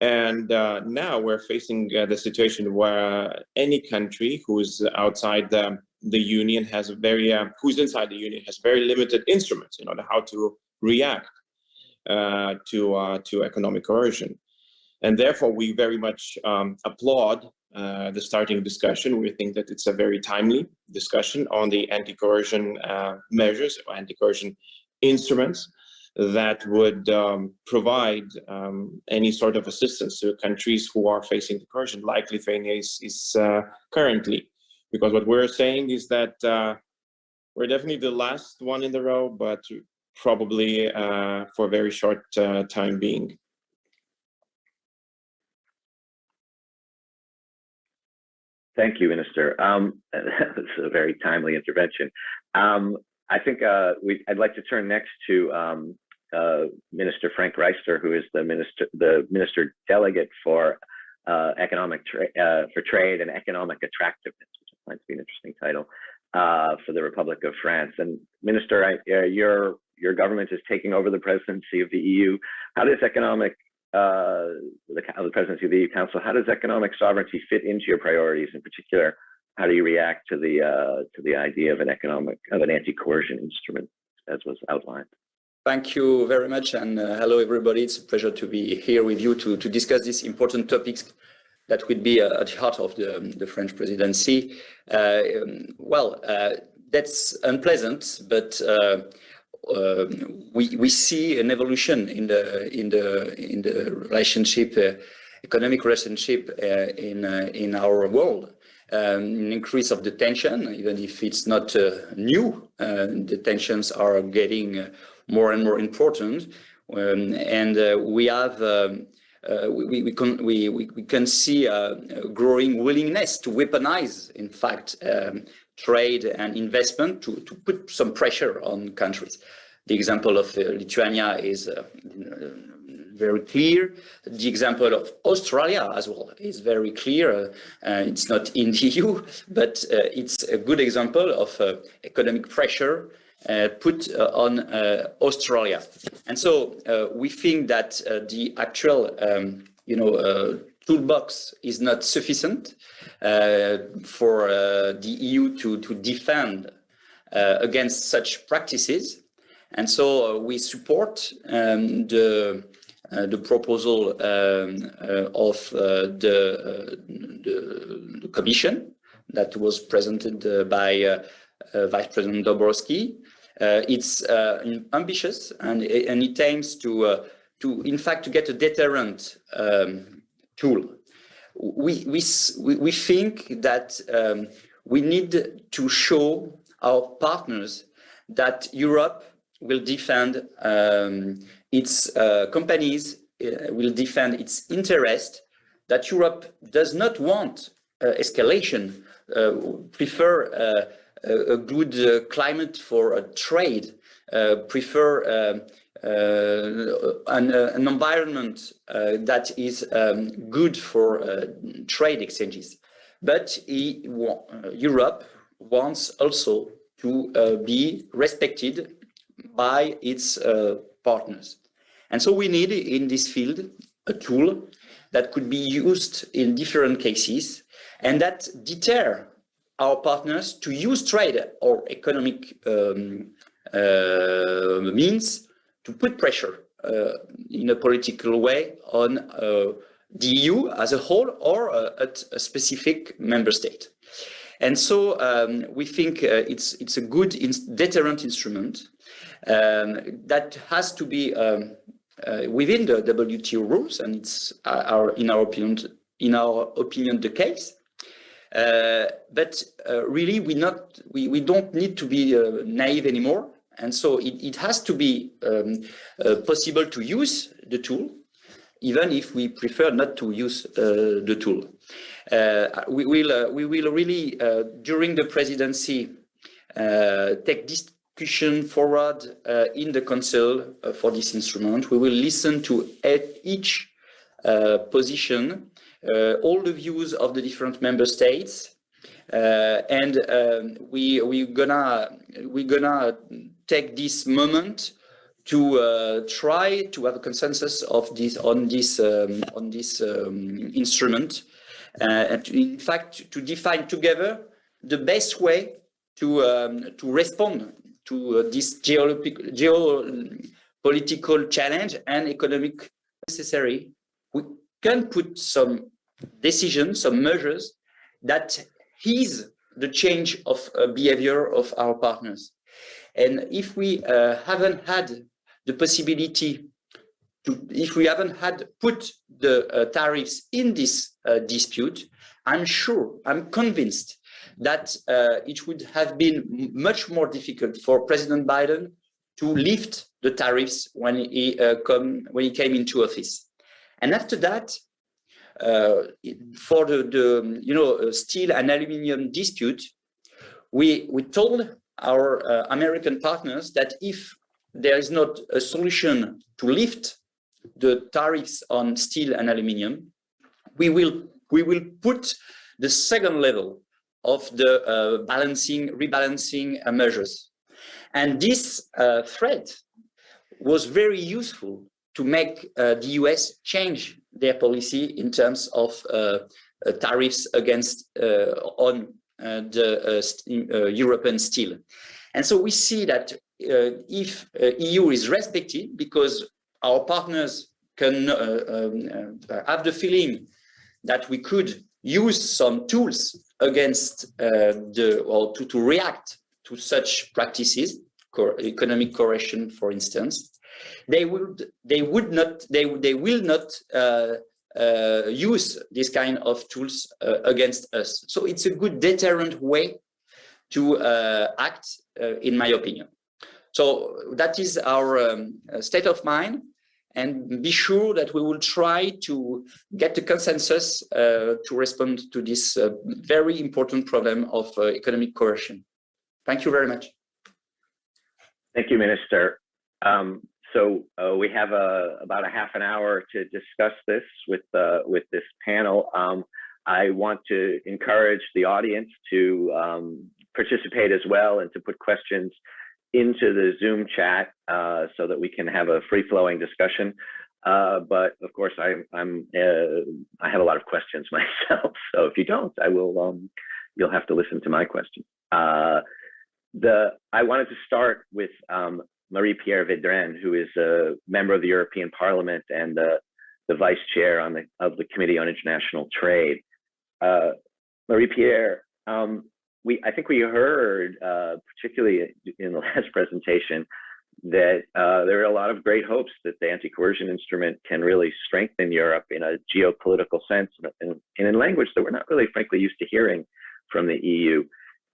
And now we're facing the situation where any country who is outside the union has who's inside the union has very limited instruments in order how to react to economic coercion. And therefore, we very much applaud the starting discussion. We think that it's a very timely discussion on the anti-coercion measures, or anti-coercion instruments that would provide any sort of assistance to countries who are facing the coercion, like Lithuania is currently. Because what we're saying is that we're definitely the last one in the row, but probably for a very short time being. Thank you, Minister. That's a very timely intervention. I think I'd like to turn next to Minister Frank Reister, who is the minister delegate for for trade and economic attractiveness, which I find to be an interesting title for the Republic of France. And Minister, your government is taking over the presidency of the EU. How does the presidency of the EU Council, how does economic sovereignty fit into your priorities? In particular, how do you react to the idea of an anti-coercion instrument, as was outlined? Thank you very much, and hello everybody. It's a pleasure to be here with you to discuss these important topics that will be at the heart of the French presidency. That's unpleasant, but we see an evolution in the relationship, economic relationship in our world. An increase of the tension, even if it's not new. The tensions are getting more and more important, and we have we can see a growing willingness to weaponize, in fact, trade and investment to put some pressure on countries. The example of Lithuania is very clear. The example of Australia as well is very clear. It's not in the EU, but it's a good example of economic pressure put on Australia. And so we think that the actual toolbox is not sufficient for the EU to defend against such practices. And so we support the the proposal of the Commission that was presented by Vice President Dombrovskis. It's ambitious, and it aims to in fact to get a deterrent tool. We think that we need to show our partners that Europe will defend its companies, will defend its interest, that Europe does not want escalation, prefer a good climate for trade, prefer an environment that is good for trade exchanges. But Europe wants also to be respected by its partners. And so we need in this field a tool that could be used in different cases and that deter our partners to use trade or economic means to put pressure in a political way on the EU as a whole or at a specific member state. And so we think it's a good deterrent instrument that has to be within the WTO rules, and it's in our opinion the case. But really, we don't need to be naive anymore, and so it has to be possible to use the tool, even if we prefer not to use the tool. We will really during the presidency take discussion forward in the Council for this instrument. We will listen to each position, all the views of the different member states, and we're gonna take this moment to try to have a consensus of this on this instrument, and in fact to define together the best way to respond to this geopolitical challenge and economic necessary. We can put some decisions, some measures that ease the change of behavior of our partners. And if we haven't had the possibility to, if we haven't had put the tariffs in this dispute, I'm convinced that it would have been much more difficult for President Biden to lift the tariffs when he came into office. And after that, for the steel and aluminium dispute, we told our American partners that if there is not a solution to lift the tariffs on steel and aluminium, we will put the second level of the rebalancing measures. And this threat was very useful to make the US change their policy in terms of tariffs against on the European steel. And so we see that if EU is respected, because our partners can have the feeling that we could use some tools against to react to such practices, economic coercion, for instance, they will not use this kind of tools against us. So it's a good deterrent way to act, in my opinion. So that is our state of mind, and be sure that we will try to get the consensus to respond to this very important problem of economic coercion. Thank you very much. Thank you, Minister. So we have about a half an hour to discuss this with this panel. I want to encourage the audience to participate as well and to put questions into the Zoom chat so that we can have a free-flowing discussion. But of course, I have a lot of questions myself. So if you don't, I will. You'll have to listen to my questions. I wanted to start with Marie-Pierre Vedren, who is a member of the European Parliament and the vice chair of the Committee on International Trade. Marie-Pierre, I think we heard, particularly in the last presentation, that there are a lot of great hopes that the anti-coercion instrument can really strengthen Europe in a geopolitical sense and in language that we're not really, frankly, used to hearing from the EU.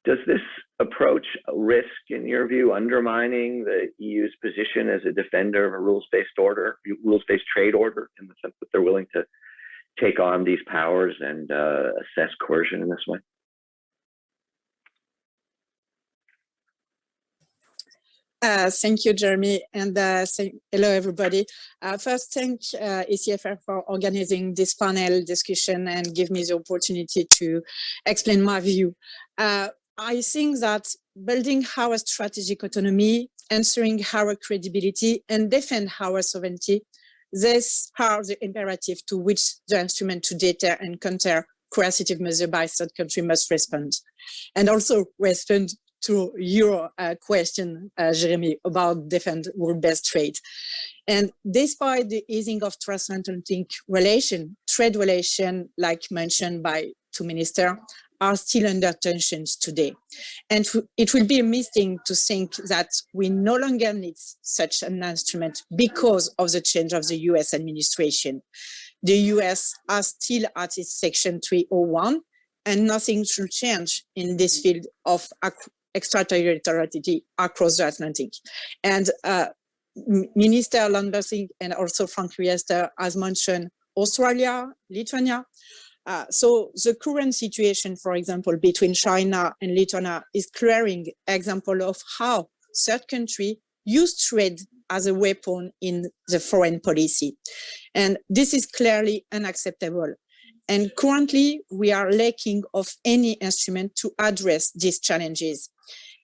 Does this approach risk, in your view, undermining the EU's position as a defender of a rules-based order, rules-based trade order, in the sense that they're willing to take on these powers and assess coercion in this way? Thank you, Jeremy, and hello, everybody. First, thank ECFR for organizing this panel discussion and give me the opportunity to explain my view. I think that building our strategic autonomy, ensuring our credibility, and defend our sovereignty, these are the imperative to which the instrument to deter and counter coercive measures by third country must respond, and also respond to your question, Jeremy, about defend rule-based trade. And despite the easing of transatlantic trade relation, like mentioned by two ministers, are still under tensions today. And it will be a mistake to think that we no longer need such an instrument because of the change of the US administration. The US are still at its Section 301, and nothing should change in this field of extraterritoriality across the Atlantic. And Minister Landberg and also Frank Riester has mentioned Australia, Lithuania. So the current situation, for example, between China and Lithuania is clearing example of how third country use trade as a weapon in the foreign policy. And this is clearly unacceptable. And currently, we are lacking of any instrument to address these challenges.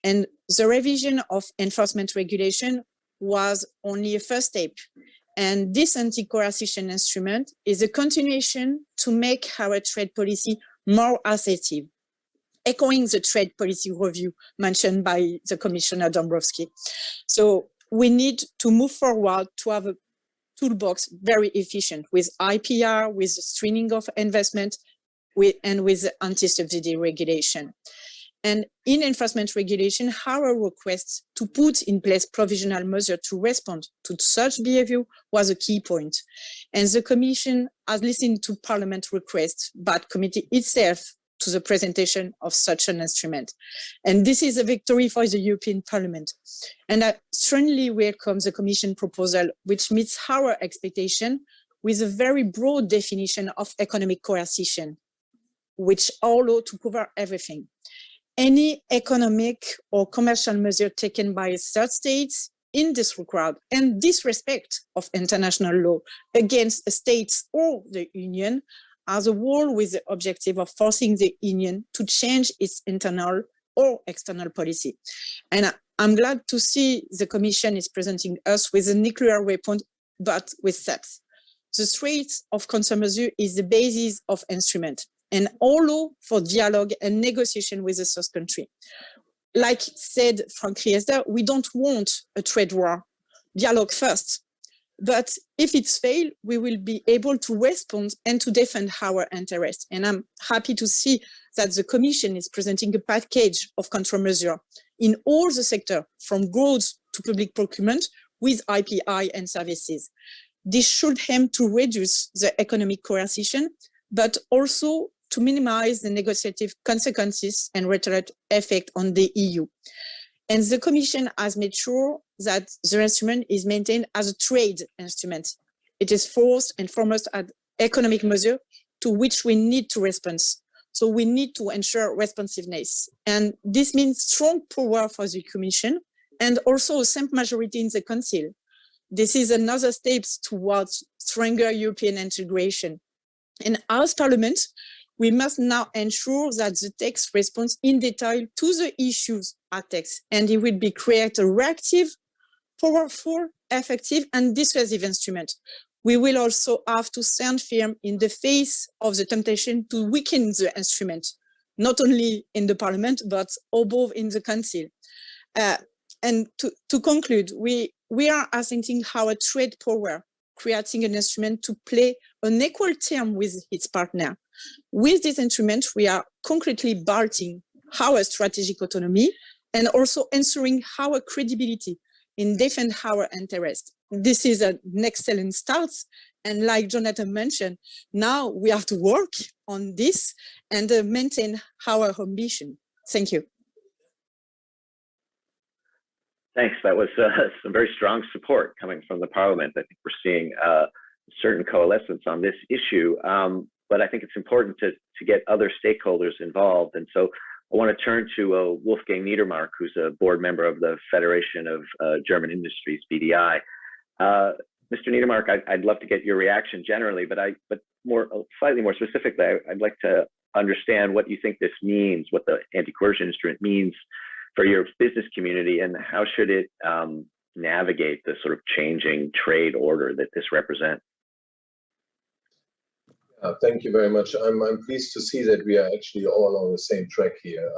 And the revision of enforcement regulation was only a first step. And this anti-coercion instrument is a continuation to make our trade policy more assertive, echoing the trade policy review mentioned by the Commissioner Dombrovskis. So we need to move forward to have a toolbox very efficient with IPR, with screening of investment, and with anti-subsidy regulation. And in enforcement regulation, our request to put in place provisional measures to respond to such behavior was a key point. And the Commission has listened to Parliament requests, but committed itself to the presentation of such an instrument. And this is a victory for the European Parliament. And I strongly welcome the Commission proposal, which meets our expectation with a very broad definition of economic coercion, which allows to cover everything. Any economic or commercial measure taken by third states in disregard and disrespect of international law against states or the Union as a whole with the objective of forcing the Union to change its internal or external policy. And I'm glad to see the Commission is presenting us with a nuclear weapon, but with sex. The threat of countermeasure is the basis of instrument and allow for dialogue and negotiation with the source country. Like said Frank Riester, we don't want a trade war, dialogue first. But if it's failed, we will be able to respond and to defend our interests. And I'm happy to see that the Commission is presenting a package of countermeasures in all the sector, from goods to public procurement, with IPI and services. This should aim to reduce the economic coercion, but also to minimize the negotiative consequences and retirement effect on the EU. And the Commission has made sure that the instrument is maintained as a trade instrument. It is first and foremost an economic measure to which we need to respond. So we need to ensure responsiveness. And this means strong power for the Commission and also a simple majority in the Council. This is another step towards stronger European integration. And as Parliament, we must now ensure that the text responds in detail to the issues at text, and it will be create a reactive, powerful, effective, and dissuasive instrument. We will also have to stand firm in the face of the temptation to weaken the instrument, not only in the Parliament, but above in the Council. And to conclude, we are asserting our trade power, creating an instrument to play an equal term with its partner. With this instrument, we are concretely building our strategic autonomy and also ensuring our credibility in defending our interests. This is an excellent start. And like Jonathan mentioned, now we have to work on this and maintain our ambition. Thank you. Thanks. That was some very strong support coming from the Parliament. I think we're seeing certain coalescence on this issue, but I think it's important to get other stakeholders involved. And so I want to turn to Wolfgang Niedermark, who's a board member of the Federation of German Industries, BDI. Mr. Niedermark, I'd love to get your reaction generally, but slightly more specifically, I'd like to understand what you think this means, what the anti-coercion instrument means for your business community, and how should it navigate the sort of changing trade order that this represents? Thank you very much. I'm pleased to see that we are actually all on the same track here.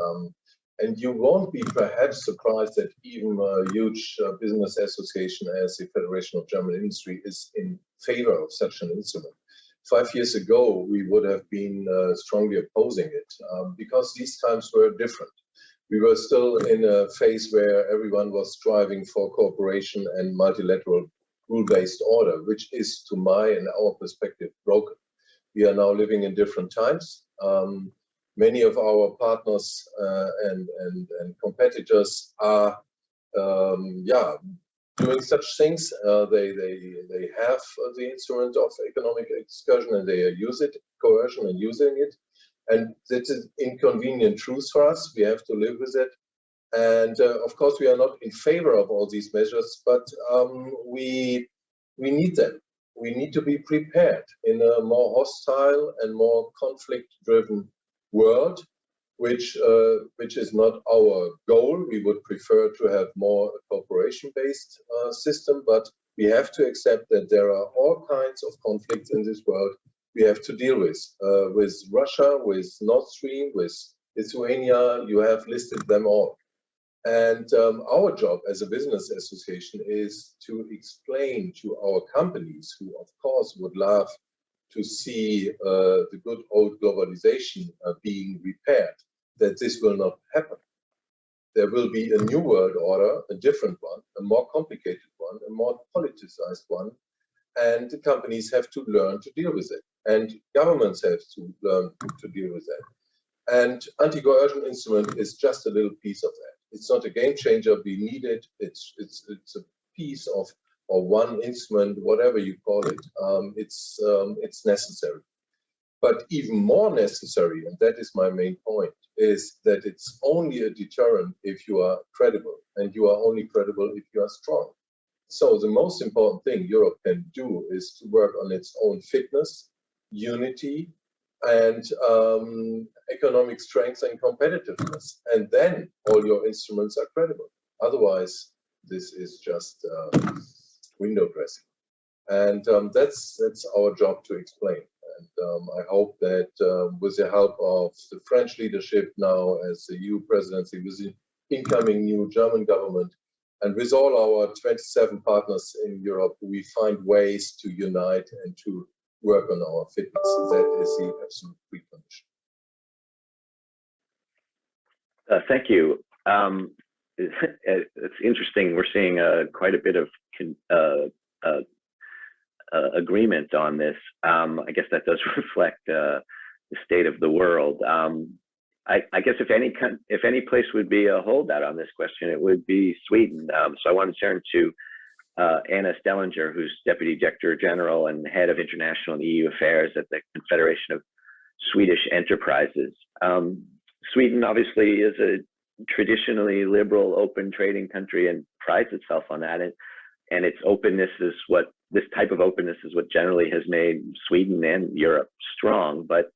And you won't be perhaps surprised that even a huge business association as the Federation of German Industry is in favor of such an instrument. 5 years ago, we would have been strongly opposing it because these times were different. We were still in a phase where everyone was striving for cooperation and multilateral rule-based order, which is, to my and our perspective, broken. We are now living in different times. Many of our partners and competitors are, doing such things. They have the instrument of economic excursion and they use it, coercion, and using it. And this is inconvenient truth for us. We have to live with it. And of course, we are not in favor of all these measures, but we need them. We need to be prepared in a more hostile and more conflict-driven world, which is not our goal. We would prefer to have more cooperation-based system, but we have to accept that there are all kinds of conflicts in this world we have to deal with Russia, with Nord Stream, with Lithuania. You have listed them all. And our job as a business association is to explain to our companies, who of course would love to see the good old globalization being repaired, that this will not happen. There will be a new world order, a different one, a more complicated one, a more politicized one, and the companies have to learn to deal with it. And governments have to learn to deal with that. And anti-coercion instrument is just a little piece of that. It's not a game changer. We need it. It's a piece of, or one instrument, whatever you call it. It's necessary. But even more necessary, and that is my main point, is that it's only a deterrent if you are credible, and you are only credible if you are strong. So the most important thing Europe can do is to work on its own fitness, unity, and economic strength and competitiveness. And then all your instruments are credible. Otherwise, this is just window dressing. And that's our job to explain. And I hope that with the help of the French leadership now as the EU presidency, with the incoming new German government, and with all our 27 partners in Europe, we find ways to unite and to work on our fitness. That is the absolute precondition. Thank you. It's interesting. We're seeing quite a bit of agreement on this. I guess that does reflect the state of the world. I guess if any place would be a holdout on this question, it would be Sweden. So I want to turn to Anna Stellinger, who's Deputy Director General and Head of International and EU Affairs at the Confederation of Swedish Enterprises. Sweden obviously is a traditionally liberal, open trading country and prides itself on that. And its openness is this type of openness is what generally has made Sweden and Europe strong. But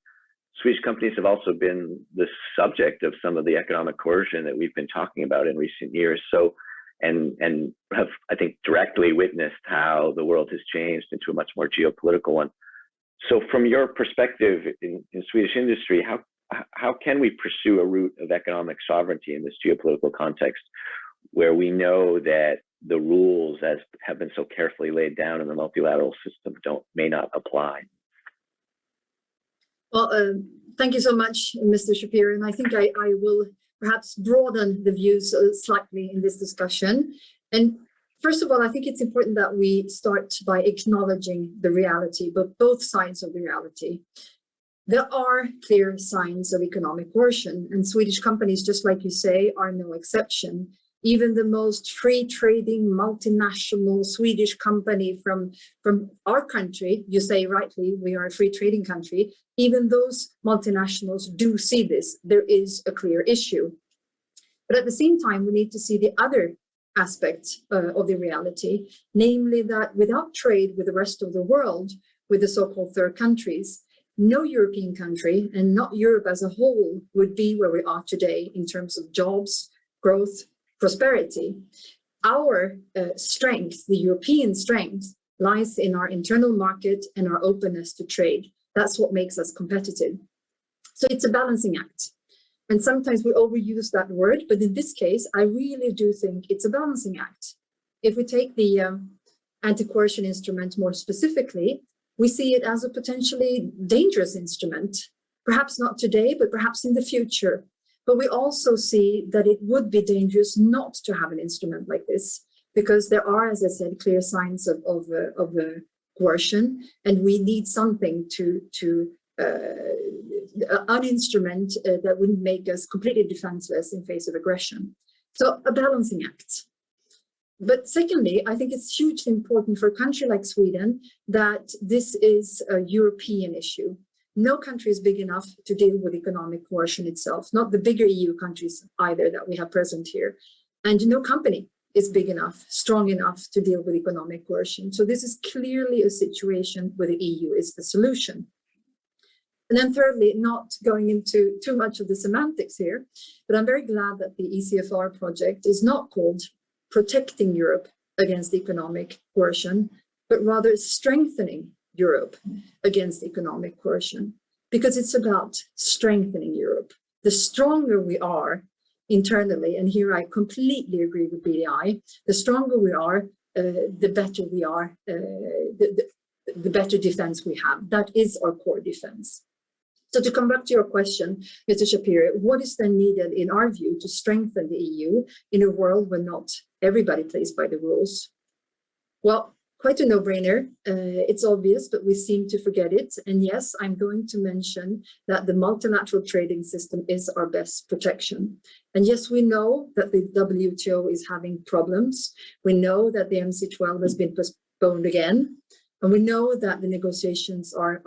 Swedish companies have also been the subject of some of the economic coercion that we've been talking about in recent years. So, and have, I think, directly witnessed how the world has changed into a much more geopolitical one. So from your perspective in Swedish industry, how can we pursue a route of economic sovereignty in this geopolitical context? where we know that the rules, as have been so carefully laid down in the multilateral system, may not apply? Well, thank you so much, Mr. Shapiro. And I think I will perhaps broaden the views slightly in this discussion. And first of all, I think it's important that we start by acknowledging the reality, but both sides of the reality. There are clear signs of economic coercion, and Swedish companies, just like you say, are no exception. Even the most free trading multinational Swedish company from our country, you say rightly, we are a free trading country, even those multinationals do see this. There is a clear issue. But at the same time, we need to see the other aspect of the reality, namely that without trade with the rest of the world, with the so-called third countries, no European country and not Europe as a whole would be where we are today in terms of jobs, growth, prosperity. Our strength, the European strength, lies in our internal market and our openness to trade. That's what makes us competitive. So it's a balancing act. And sometimes we overuse that word, but in this case, I really do think it's a balancing act. If we take the anti-coercion instrument more specifically, we see it as a potentially dangerous instrument, perhaps not today, but perhaps in the future. But we also see that it would be dangerous not to have an instrument like this, because there are, as I said, clear signs of coercion, and we need something an instrument that wouldn't make us completely defenseless in face of aggression. So a balancing act. But secondly, I think it's hugely important for a country like Sweden that this is a European issue. No country is big enough to deal with economic coercion itself, not the bigger EU countries either that we have present here. And no company is big enough, strong enough to deal with economic coercion. So this is clearly a situation where the EU is the solution. And then thirdly, not going into too much of the semantics here, but I'm very glad that the ECFR project is not called Protecting Europe Against Economic Coercion, but rather strengthening Europe against economic coercion, because it's about strengthening Europe. The stronger we are internally, and here I completely agree with BDI, the stronger we are, the better we are, the better defense we have. That is our core defense. So to come back to your question, Mr. Shapiro, what is then needed in our view to strengthen the EU in a world where not everybody plays by the rules? Well, quite a no-brainer. It's obvious, but we seem to forget it. And yes, I'm going to mention that the multilateral trading system is our best protection. And yes, we know that the WTO is having problems. We know that the MC12 has been postponed again. And we know that the negotiations are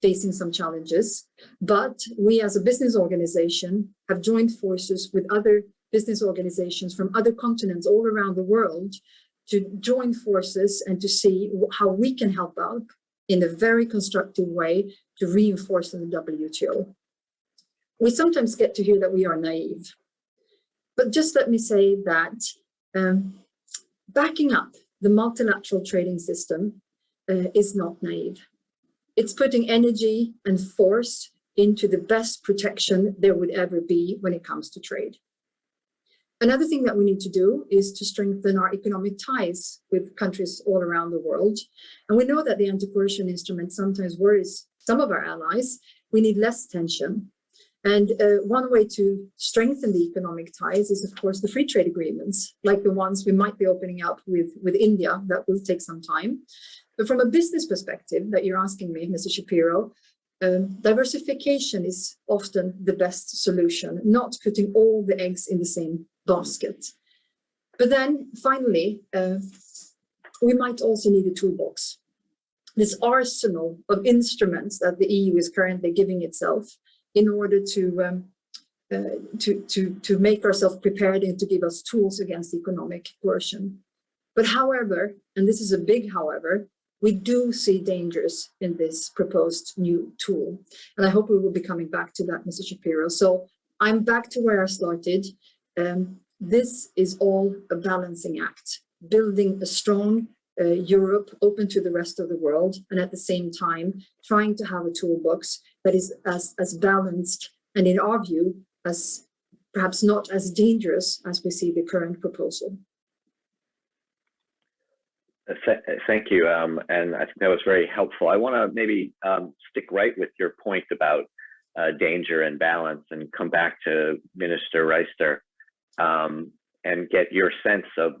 facing some challenges. But we as a business organization have joined forces with other business organizations from other continents all around the world to join forces and to see how we can help out in a very constructive way to reinforce the WTO. We sometimes get to hear that we are naive, but just let me say that backing up the multilateral trading system is not naive. It's putting energy and force into the best protection there would ever be when it comes to trade. Another thing that we need to do is to strengthen our economic ties with countries all around the world. And we know that the anti-coercion instrument sometimes worries some of our allies. We need less tension. And one way to strengthen the economic ties is, of course, the free trade agreements, like the ones we might be opening up with India. That will take some time. But from a business perspective that you're asking me, Mr. Shapiro, diversification is often the best solution, not putting all the eggs in the same basket. But then finally, we might also need a toolbox. This arsenal of instruments that the EU is currently giving itself in order to make ourselves prepared and to give us tools against economic coercion. But however, and this is a big however, we do see dangers in this proposed new tool. And I hope we will be coming back to that, Mr. Shapiro. So I'm back to where I started. This is all a balancing act, building a strong Europe open to the rest of the world, and at the same time, trying to have a toolbox that is as balanced and, in our view, as perhaps not as dangerous as we see the current proposal. Thank you, and I think that was very helpful. I want to maybe stick right with your point about danger and balance, and come back to Minister Reister and get your sense of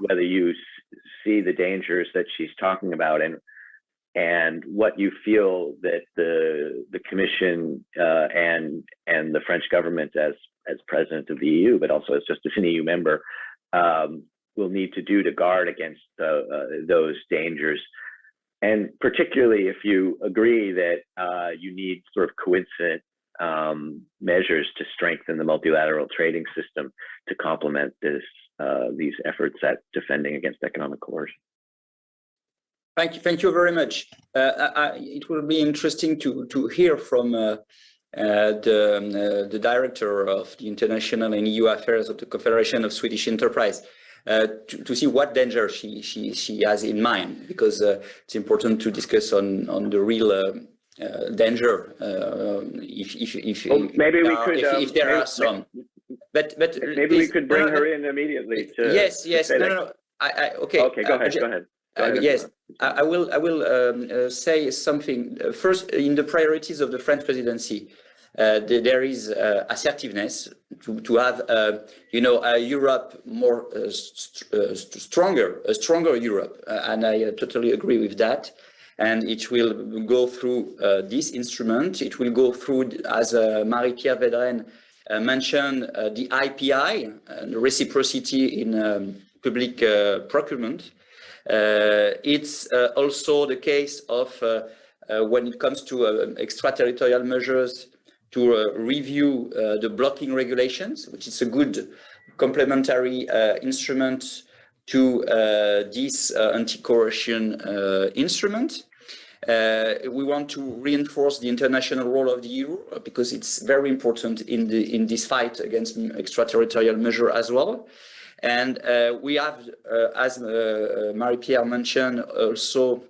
whether you see the dangers that she's talking about, and what you feel that the Commission and the French government as president of the EU, but also as just an EU member, will need to do to guard against those dangers. And particularly if you agree that you need sort of coincident measures to strengthen the multilateral trading system to complement these efforts at defending against economic coercion. Thank you very much. It will be interesting to hear from the director of the international and EU affairs of the Confederation of Swedish Enterprise to see what danger she has in mind, because it's important to discuss on the real danger. If there are some, but maybe we could bring her in immediately. Yes. No. Okay. Okay. Go ahead. Yes, I will say something. First, in the priorities of the French presidency, there is assertiveness to have, a Europe more a stronger Europe, and I totally agree with that. And it will go through this instrument. It will go through, as Marie-Pierre Vedren mentioned, the IPI, the reciprocity in public procurement. It's also the case of when it comes to extraterritorial measures to review the blocking regulations, which is a good complementary instrument to this anti-coercion instrument. We want to reinforce the international role of the EU because it's very important in this fight against extraterritorial measure as well. And we have, as Marie-Pierre mentioned, also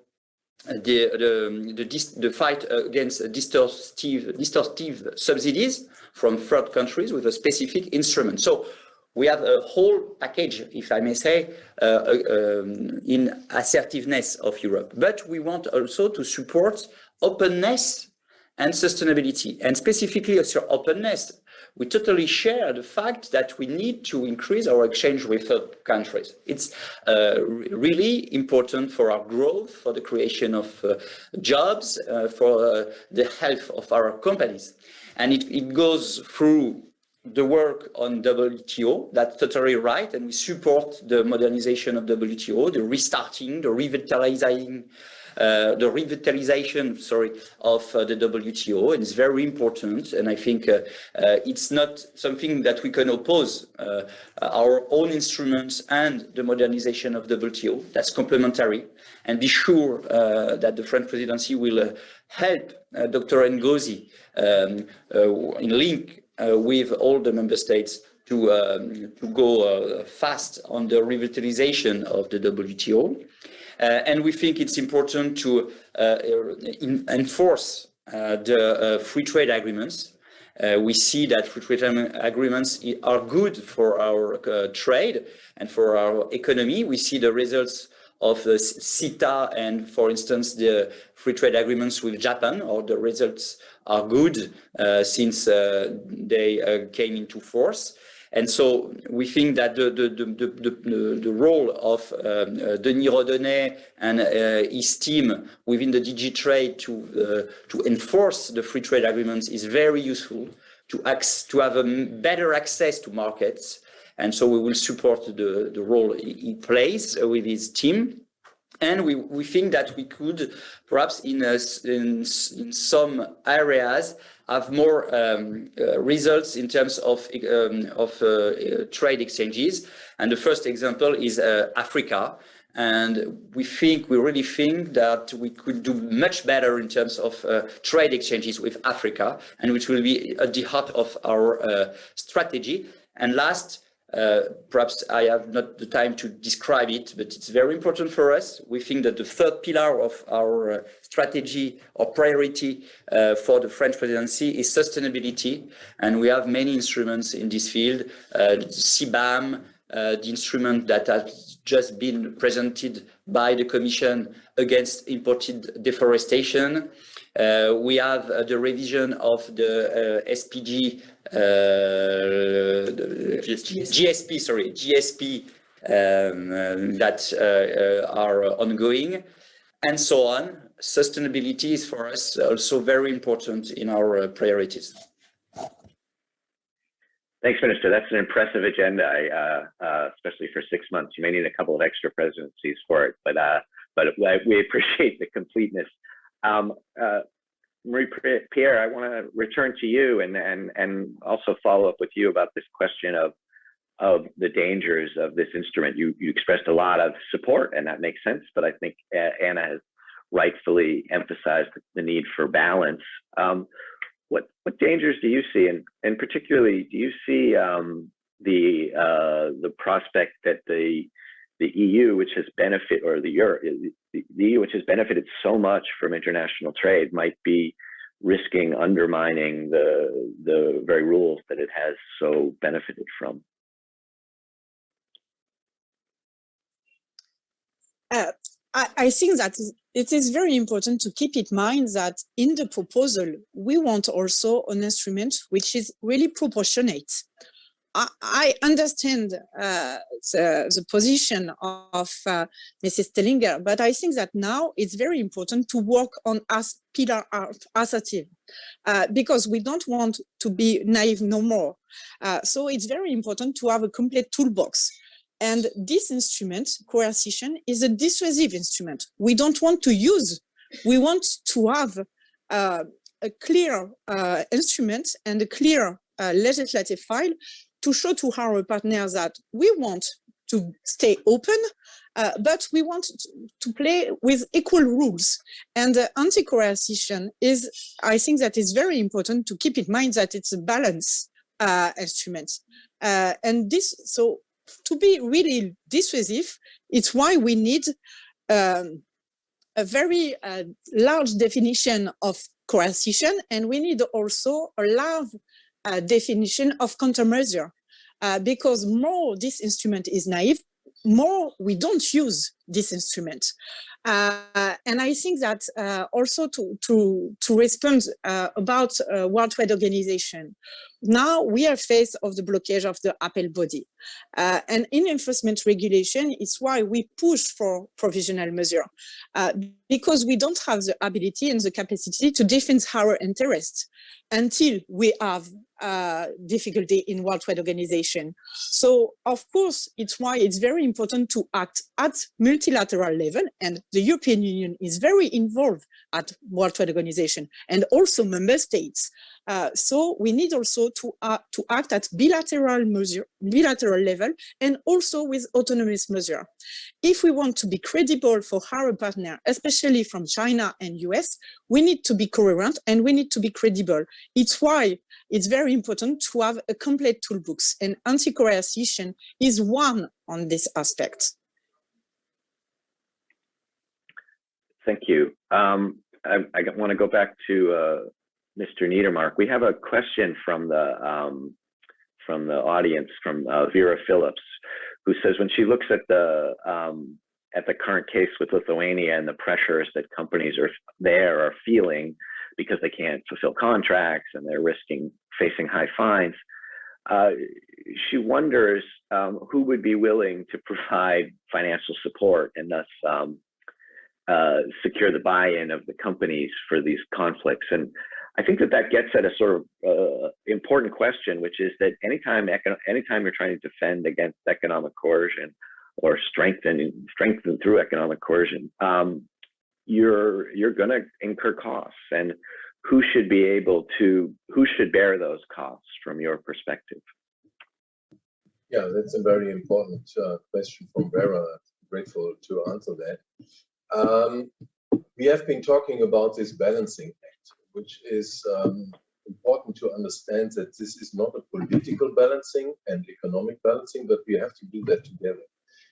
the fight against distortive subsidies from third countries with a specific instrument. So we have a whole package, if I may say, in assertiveness of Europe. But we want also to support openness and sustainability, and specifically also openness. We totally share the fact that we need to increase our exchange with third countries. It's really important for our growth, for the creation of jobs, for the health of our companies. And it goes through the work on WTO, that's totally right, and we support the modernization of WTO, the restarting, the revitalization of the WTO, and it's very important. And I think it's not something that we can oppose our own instruments and the modernization of WTO. That's complementary. And be sure that the French presidency will help Dr. Ngozi in link with all the member states to go fast on the revitalization of the WTO. And we think it's important to enforce the free trade agreements. We see that free trade agreements are good for our trade and for our economy. We see the results of the CETA and, for instance, the free trade agreements with Japan, or the results are good since they came into force. And so we think that the role of Denis Rodonnet and his team within the DG Trade to enforce the free trade agreements is very useful to have a better access to markets. And so we will support the role he plays with his team. And we think that we could perhaps in some areas have more results in terms of trade exchanges. And the first example is Africa. And we really think that we could do much better in terms of trade exchanges with Africa, and which will be at the heart of our strategy. And last, Perhaps I have not the time to describe it, but it's very important for us. We think that the third pillar of our strategy or priority for the French presidency is sustainability. And we have many instruments in this field, CBAM, the instrument that has just been presented by the Commission against imported deforestation. We have the revision of the SPG, GSP that are ongoing, and so on. Sustainability is for us also very important in our priorities. Thanks, Minister. That's an impressive agenda, especially for 6 months. You may need a couple of extra presidencies for it, but we appreciate the completeness. Marie-Pierre, I want to return to you and also follow up with you about this question of the dangers of this instrument. You expressed a lot of support, and that makes sense, but I think Anna has rightfully emphasized the need for balance. What dangers do you see, and particularly, do you see the prospect that the EU, which has benefited, or the EU, which has benefited so much from international trade, might be risking undermining the very rules that it has so benefited from? I think that it is very important to keep in mind that in the proposal, we want also an instrument which is really proportionate. I understand the position of Mrs. Tellinger, but I think that now it's very important to work on pillar assertive because we don't want to be naive no more. So it's very important to have a complete toolbox. And this instrument, coercion, is a dissuasive instrument. We don't want to use, we want to have a clear instrument and a clear legislative file to show to our partners that we want to stay open, but we want to play with equal rules. And anti-coercion is, I think that is very important to keep in mind that it's a balance instrument. And this, so to be really dissuasive, it's why we need a very large definition of coercion, and we need also a large definition of countermeasure, because more this instrument is naive, more we don't use this instrument. And I think that also to respond about World Trade Organization, now we are faced of the blockage of the appellate body. And in enforcement regulation, it's why we push for provisional measure, because we don't have the ability and the capacity to defend our interests until we have difficulty in World Trade Organization. So, of course, it's why it's very important to act at multilateral level, and the European Union is very involved at World Trade Organization, and also member states. So we need also to act at bilateral level, and also with autonomous measure. If we want to be credible for our partner, especially from China and US, we need to be coherent and we need to be credible. It's why it's very important to have a complete toolbox, and anti-coercion is one on this aspect. Thank you. I want to go back to Mr. Niedermark. We have a question from the audience, from Vera Phillips, who says when she looks at the current case with Lithuania and the pressures that companies are feeling because they can't fulfill contracts and they're facing high fines, she wonders who would be willing to provide financial support and thus secure the buy-in of the companies for these conflicts. And I think that gets at a sort of important question, which is that anytime you're trying to defend against economic coercion or strengthen through economic coercion, you're going to incur costs, and who should bear those costs from your perspective? Yeah, that's a very important question from Vera. I'm grateful to answer that. We have been talking about this balancing act, which is important to understand that this is not a political balancing and economic balancing, but we have to do that together.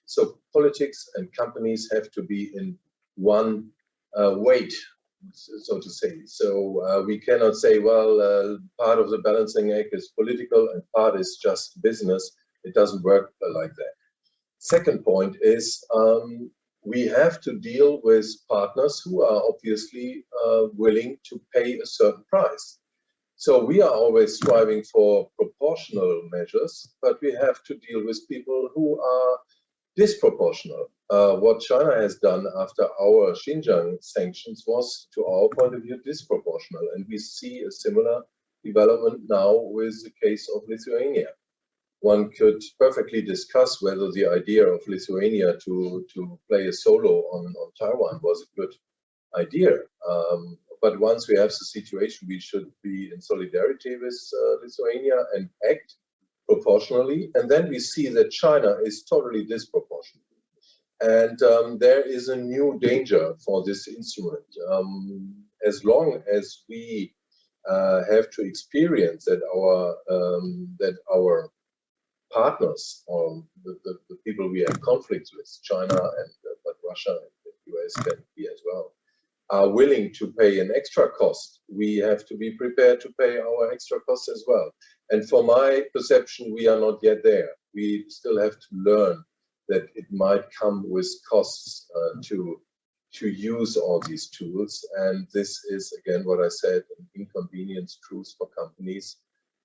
So politics and companies have to be in one weight, so to say. So we cannot say, well, part of the balancing act is political and part is just business. It doesn't work like that. Second point is we have to deal with partners who are obviously willing to pay a certain price. So we are always striving for proportional measures, but we have to deal with people who are disproportional. What China has done after our Xinjiang sanctions was, to our point of view, disproportional. And we see a similar development now with the case of Lithuania. One could perfectly discuss whether the idea of Lithuania to play a solo on Taiwan was a good idea. But once we have the situation, we should be in solidarity with Lithuania and act proportionally. And then we see that China is totally disproportionate. And there is a new danger for this instrument. As long as we have to experience that our partners, or the people we have conflicts with, China and but Russia and the US can be as well, are willing to pay an extra cost, we have to be prepared to pay our extra costs as well. And for my perception, we are not yet there. We still have to learn that it might come with costs to use all these tools. And this is, again, what I said, an inconvenience truth for companies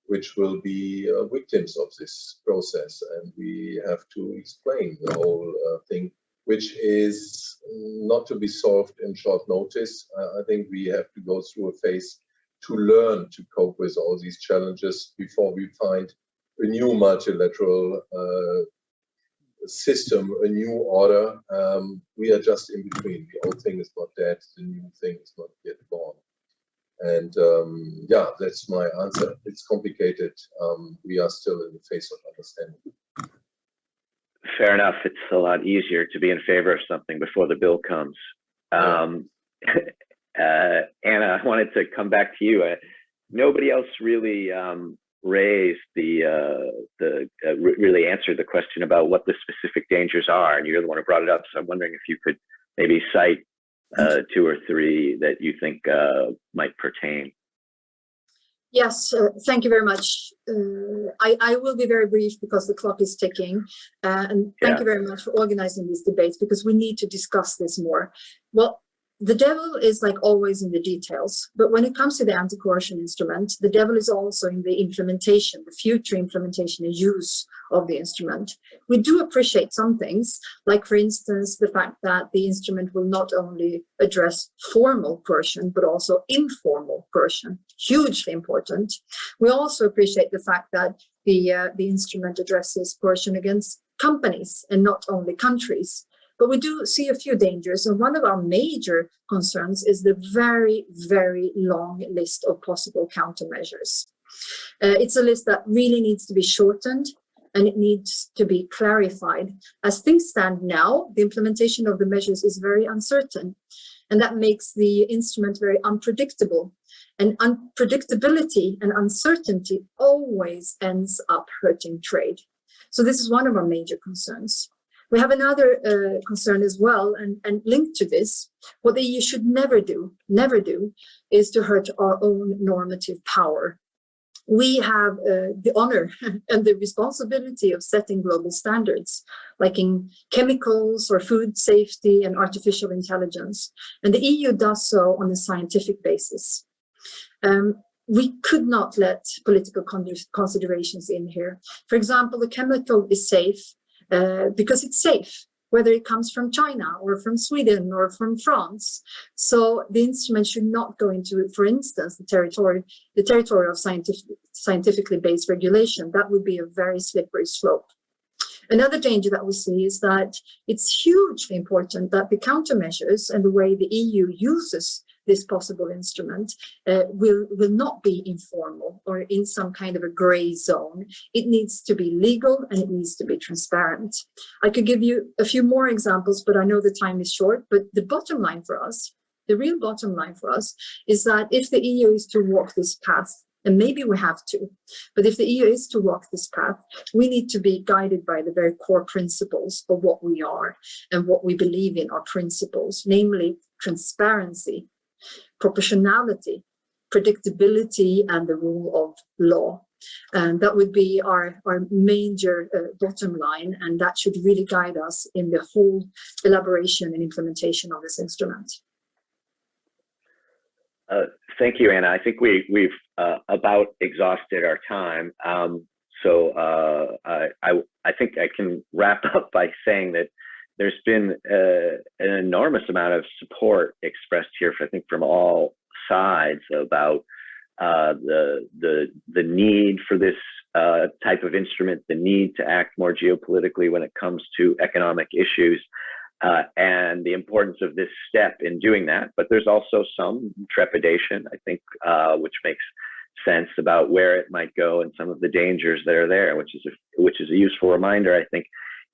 which will be victims of this process. And we have to explain the whole thing, which is not to be solved in short notice. I think we have to go through a phase to learn to cope with all these challenges before we find a new multilateral system, a new order. We are just in between. The old thing is not dead, the new thing is not yet born. And yeah, that's my answer. It's complicated. We are still in the phase of understanding. Fair enough. It's a lot easier to be in favor of something before the bill comes. Anna, I wanted to come back to you. Nobody else really raised really answered the question about what the specific dangers are, and you're the one who brought it up. So I'm wondering if you could maybe cite 2 or 3 that you think might pertain. Yes, thank you very much. I will be very brief because the clock is ticking. And thank you very much for organizing these debates, because we need to discuss this more. Well, the devil is, like always, in the details. But when it comes to the anti-coercion instrument, the devil is also in the implementation, the future implementation and use of the instrument. We do appreciate some things, like, for instance, the fact that the instrument will not only address formal coercion, but also informal coercion. Hugely important. We also appreciate the fact that the instrument addresses coercion against companies and not only countries. But we do see a few dangers, and one of our major concerns is the very, very long list of possible countermeasures. It's a list that really needs to be shortened, and it needs to be clarified. As things stand now, the implementation of the measures is very uncertain, and that makes the instrument very unpredictable. And unpredictability and uncertainty always ends up hurting trade. So this is one of our major concerns. We have another concern as well, and linked to this. What the EU should never do, is to hurt our own normative power. We have the honor and the responsibility of setting global standards, like in chemicals or food safety and artificial intelligence. And the EU does so on a scientific basis. We could not let political considerations in here. For example, the chemical is safe because it's safe, whether it comes from China or from Sweden or from France. So the instrument should not go into, for instance, the territorial scientifically based regulation. That would be a very slippery slope. Another danger that we see is that it's hugely important that the countermeasures and the way the EU uses this possible instrument will not be informal or in some kind of a gray zone. It needs to be legal and it needs to be transparent. I could give you a few more examples, but I know the time is short. But the bottom line for us, the real bottom line for us, is that if the EU is to walk this path And maybe we have to. But if the EU is to walk this path, we need to be guided by the very core principles of what we are and what we believe in are principles, namely transparency, proportionality, predictability, and the rule of law. And that would be our major bottom line, and that should really guide us in the whole elaboration and implementation of this instrument. Thank you, Anna. I think we've about exhausted our time. So I think I can wrap up by saying that there's been an enormous amount of support expressed here, I think, from all sides about the need for this type of instrument, the need to act more geopolitically when it comes to economic issues, and the importance of this step in doing that. But there's also some trepidation, I think, which makes sense about where it might go and some of the dangers that are there, which is a useful reminder. I think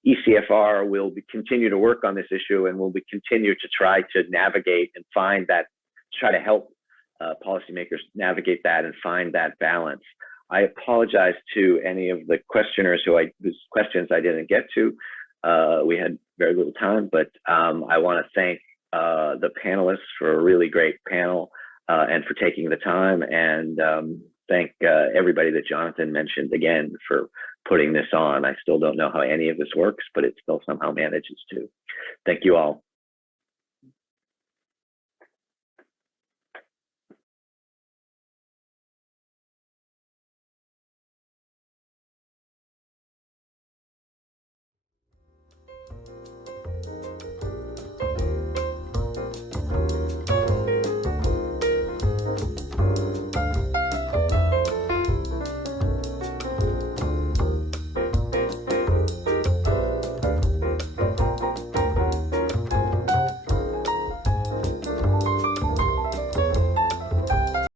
ECFR will continue to work on this issue, and will continue to try to navigate and find that, try to help policymakers navigate that and find that balance. I apologize to any of the questioners whose questions I didn't get to. We had very little time, but I want to thank the panelists for a really great panel and for taking the time, and thank everybody that Jonathan mentioned again for putting this on. I still don't know how any of this works, but it still somehow manages to. Thank you all.